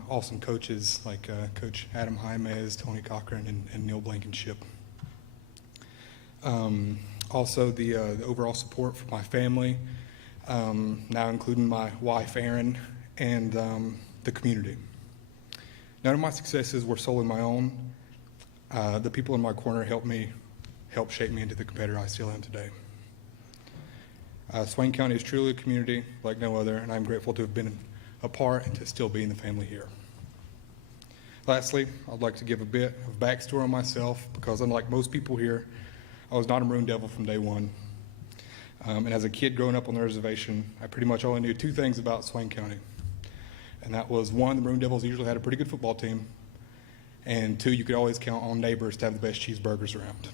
awesome coaches like Coach Adam Jaimez, Tony Cochran, and Neil Blankenship. Also, the overall support from my family, now including my wife, Erin, and the community. None of my successes were solely my own. The people in my corner helped shape me into the competitor I still am today. Swain County is truly a community like no other, and I'm grateful to have been a part and to still be in the family here. Lastly, I'd like to give a bit of backstory on myself because unlike most people here, I was not a Maroon Devil from day one. And as a kid growing up on the reservation, I pretty much only knew 2 things about Swain County. And that was 1, the Maroon Devils usually had a pretty good football team, and 2, you could always count on neighbors to have the best cheeseburgers around.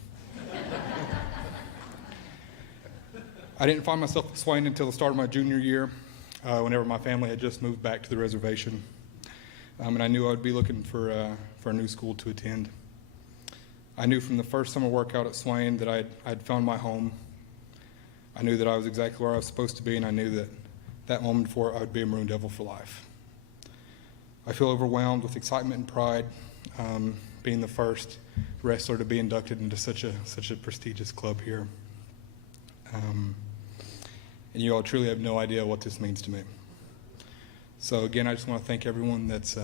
I didn't find myself at Swain until the start of my junior year, whenever my family had just moved back to the reservation. And I knew I would be looking for a new school to attend. I knew from the first summer workout at Swain that I'd found my home. I knew that I was exactly where I was supposed to be, and I knew that that moment before I would be a Maroon Devil for life. I feel overwhelmed with excitement and pride, being the first wrestler to be inducted into such a prestigious club here. And you all truly have no idea what this means to me. So again, I just want to thank everyone that's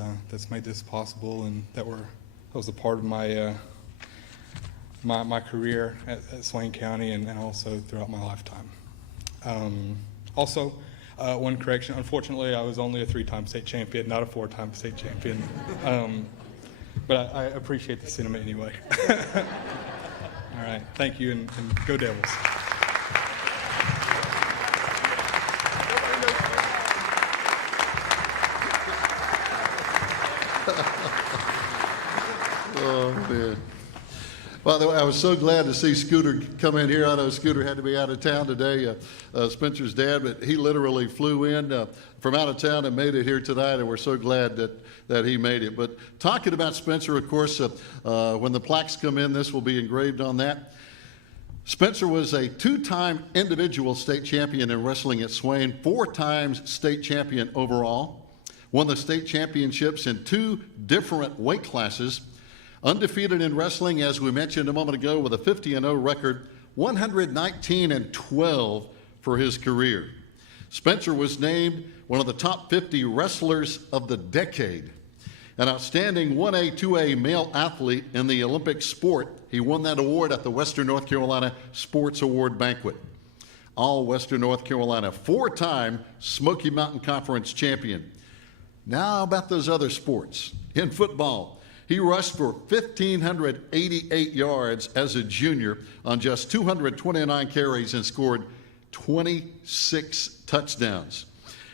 made this possible and that was a part of my my career at Swain County and also throughout my lifetime. Also, one correction, unfortunately, I was only a 3-time state champion, not a 4-time state champion. But I appreciate the sentiment anyway. All right, thank you, and go Devils. Oh, man. Well, I was so glad to see Scooter come in here. I know Scooter had to be out of town today, Spencer's dad, but he literally flew in from out of town and made it here tonight, and we're so glad that he made it. But talking about Spencer, of course, when the plaques come in, this will be engraved on that. Spencer was a 2-time individual state champion in wrestling at Swain, 4 times state champion overall, won the state championships in 2 different weight classes, undefeated in wrestling, as we mentioned a moment ago, with a 50-0 record, 119-12 for his career. Spencer was named one of the top 50 wrestlers of the decade. An outstanding 1A, 2A male athlete in the Olympic sport. He won that award at the Western North Carolina Sports Award Banquet. All Western North Carolina, 4-time Smoky Mountain Conference champion. Now about those other sports. In football, he rushed for 1,588 yards as a junior on just 229 carries and scored 26 touchdowns.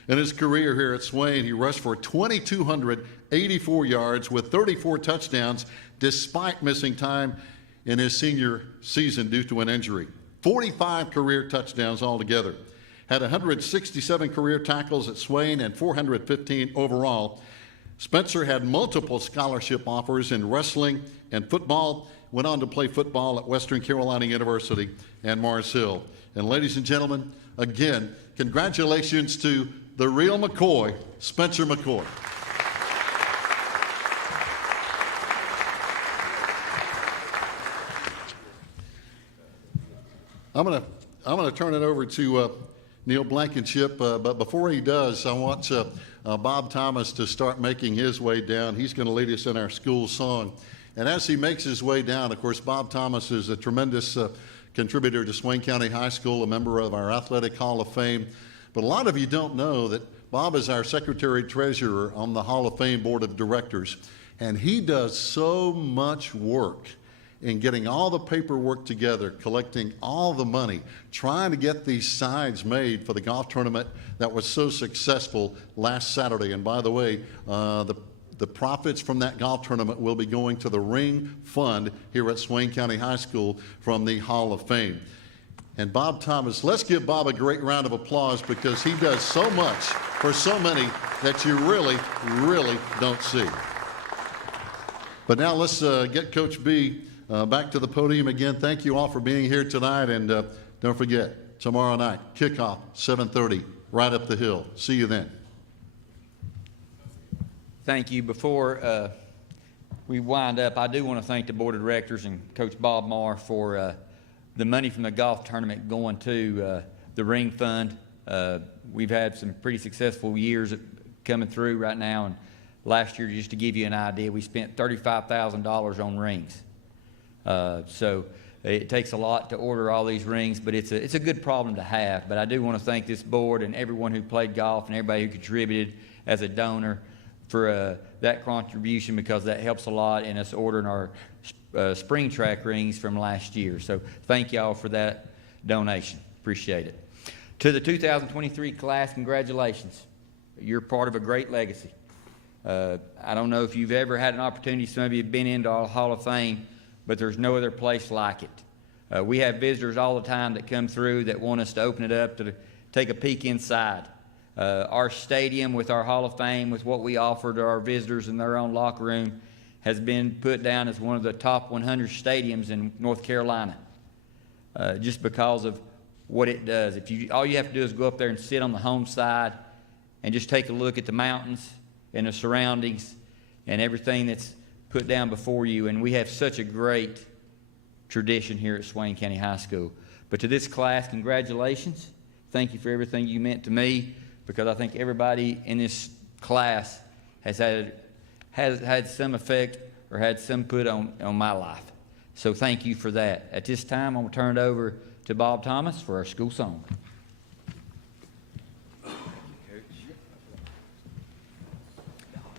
In his career here at Swain, he rushed for 2,284 yards with 34 touchdowns despite missing time in his senior season due to an injury. 45 career touchdowns altogether. Had 167 career tackles at Swain and 415 overall. Spencer had multiple scholarship offers in wrestling and football, went on to play football at Western Carolina University and Mars Hill. And ladies and gentlemen, again, congratulations to the real McCoy, Spencer McCoy. I'm gonna turn it over to Neil Blankenship, but before he does, I want Bob Thomas to start making his way down. He's going to lead us in our school song. And as he makes his way down, of course, Bob Thomas is a tremendous contributor to Swain County High School, a member of our Athletic Hall of Fame. But a lot of you don't know that Bob is our Secretary-Treasurer on the Hall of Fame Board of Directors. And he does so much work in getting all the paperwork together, collecting all the money, trying to get these signs made for the golf tournament that was so successful last Saturday. And by the way, the profits from that golf tournament will be going to the Ring Fund here at Swain County High School from the Hall of Fame. And Bob Thomas, let's give Bob a great round of applause because he does so much for so many that you really, really don't see. But now let's get Coach B back to the podium again. Thank you all for being here tonight, and don't forget, tomorrow night, kickoff, 7:30, right up the hill. See you then. Thank you. Before we wind up, I do want to thank the Board of Directors and Coach Bob Marr for the money from the golf tournament going to the Ring Fund. We've had some pretty successful years coming through right now, and last year, just to give you an idea, we spent $35,000 on rings. So it takes a lot to order all these rings, but it's a good problem to have. But I do want to thank this board and everyone who played golf and everybody who contributed as a donor for that contribution, because that helps a lot in us ordering our spring track rings from last year. So thank y'all for that donation. Appreciate it. To the 2023 class, congratulations. You're part of a great legacy. I don't know if you've ever had an opportunity, some of you have been into our Hall of Fame, but there's no other place like it. We have visitors all the time that come through that want us to open it up to take a peek inside. Our stadium with our Hall of Fame, with what we offer to our visitors in their own locker room, has been put down as one of the top 100 stadiums in North Carolina, just because of what it does. All you have to do is go up there and sit on the home side and just take a look at the mountains and the surroundings and everything that's put down before you. And we have such a great tradition here at Swain County High School. But to this class, congratulations. Thank you for everything you meant to me, because I think everybody in this class has had some effect or had some put on my life. So thank you for that. At this time, I'm going to turn it over to Bob Thomas for our school song. A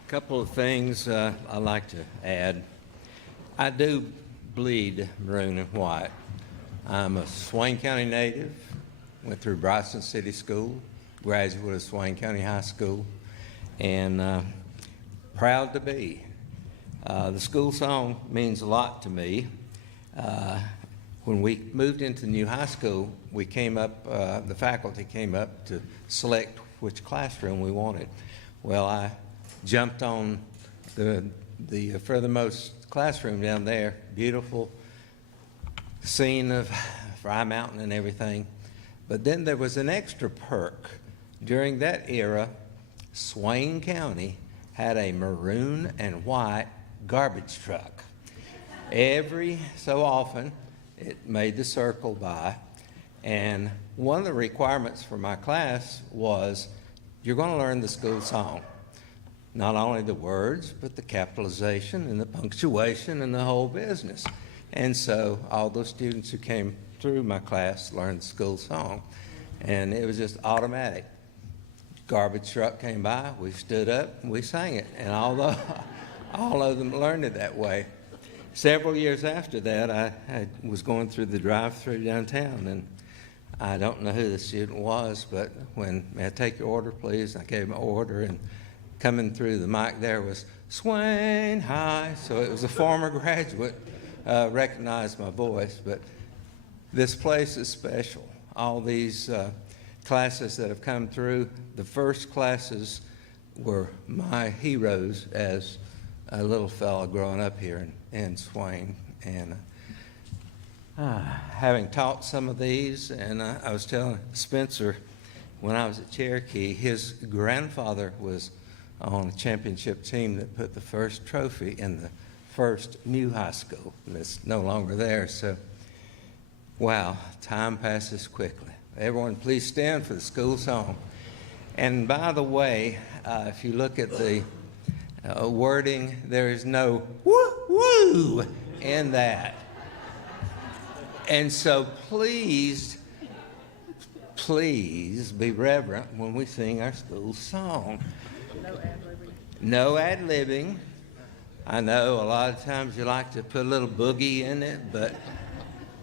couple of things I'd like to add. I do bleed maroon and white. I'm a Swain County native, went through Bryson City School, graduate of Swain County High School, and proud to be. The school song means a lot to me. When we moved into the new high school, we came up, the faculty came up to select which classroom we wanted. Well, I jumped on the furthermost classroom down there, beautiful scene of Fry Mountain and everything. But then there was an extra perk. During that era, Swain County had a maroon and white garbage truck. Every so often, it made the circle by, and one of the requirements for my class was you're going to learn the school song. Not only the words, but the capitalization and the punctuation and the whole business. And so all those students who came through my class learned the school song, and it was just automatic. Garbage truck came by, we stood up, and we sang it, and all of them learned it that way. Several years after that, I was going through the drive-through downtown, and I don't know who the student was, but when, "May I take your order, please?" I gave him an order, and coming through the mic there was Swain High, so it was a former graduate, recognized my voice. But this place is special. All these classes that have come through, the first classes were my heroes as a little fella growing up here in Swain. And having taught some of these, and I was telling Spencer when I was at Cherokee, his grandfather was on a championship team that put the first trophy in the first new high school, and it's no longer there. So, wow, time passes quickly. Everyone, please stand for the school song. And by the way, if you look at the wording, there is no woo-woo in that. And so please be reverent when we sing our school song. No ad-libbing. I know a lot of times you like to put a little boogie in it, but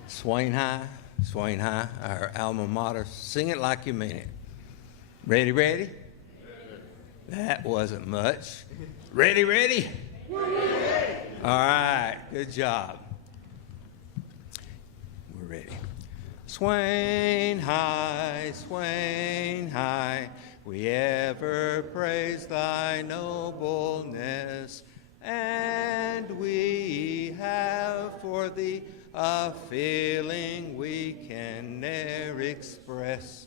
Swain High, our alma mater, sing it like you mean it. Ready, ready? That wasn't much. Ready, ready? All right, good job. We're ready. Swain High, we ever praise thy nobleness, and we have for thee a feeling we can ne'er express.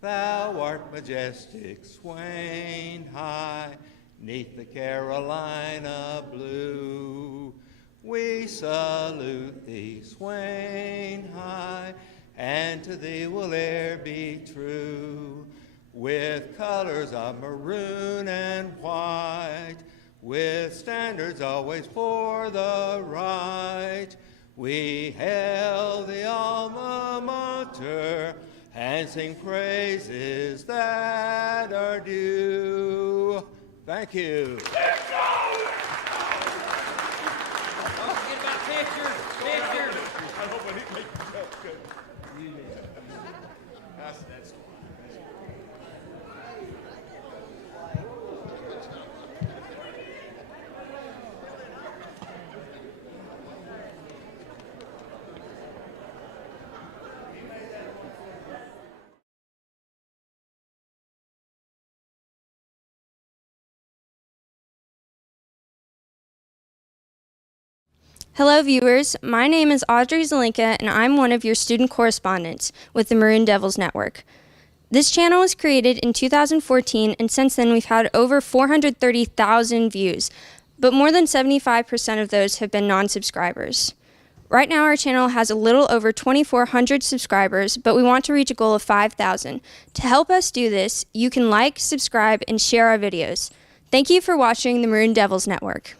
Thou art majestic, Swain High, 'neath the Carolina blue. We salute thee, Swain High, and to thee will e'er be true. With colors of maroon and white, with standards always for the right, we hail the alma mater and sing praises that are due. Thank you. Let's go! Don't forget about pictures. I hope I didn't make you good. That's Hello, viewers. My name is Audrey Zelinka, and I'm one of your student correspondents with the Maroon Devils Network. This channel was created in 2014, and since then we've had over 430,000 views, but more than 75% of those have been non-subscribers. Right now, our channel has a little over 2,400 subscribers, but we want to reach a goal of 5,000. To help us do this, you can like, subscribe, and share our videos. Thank you for watching the Maroon Devils Network.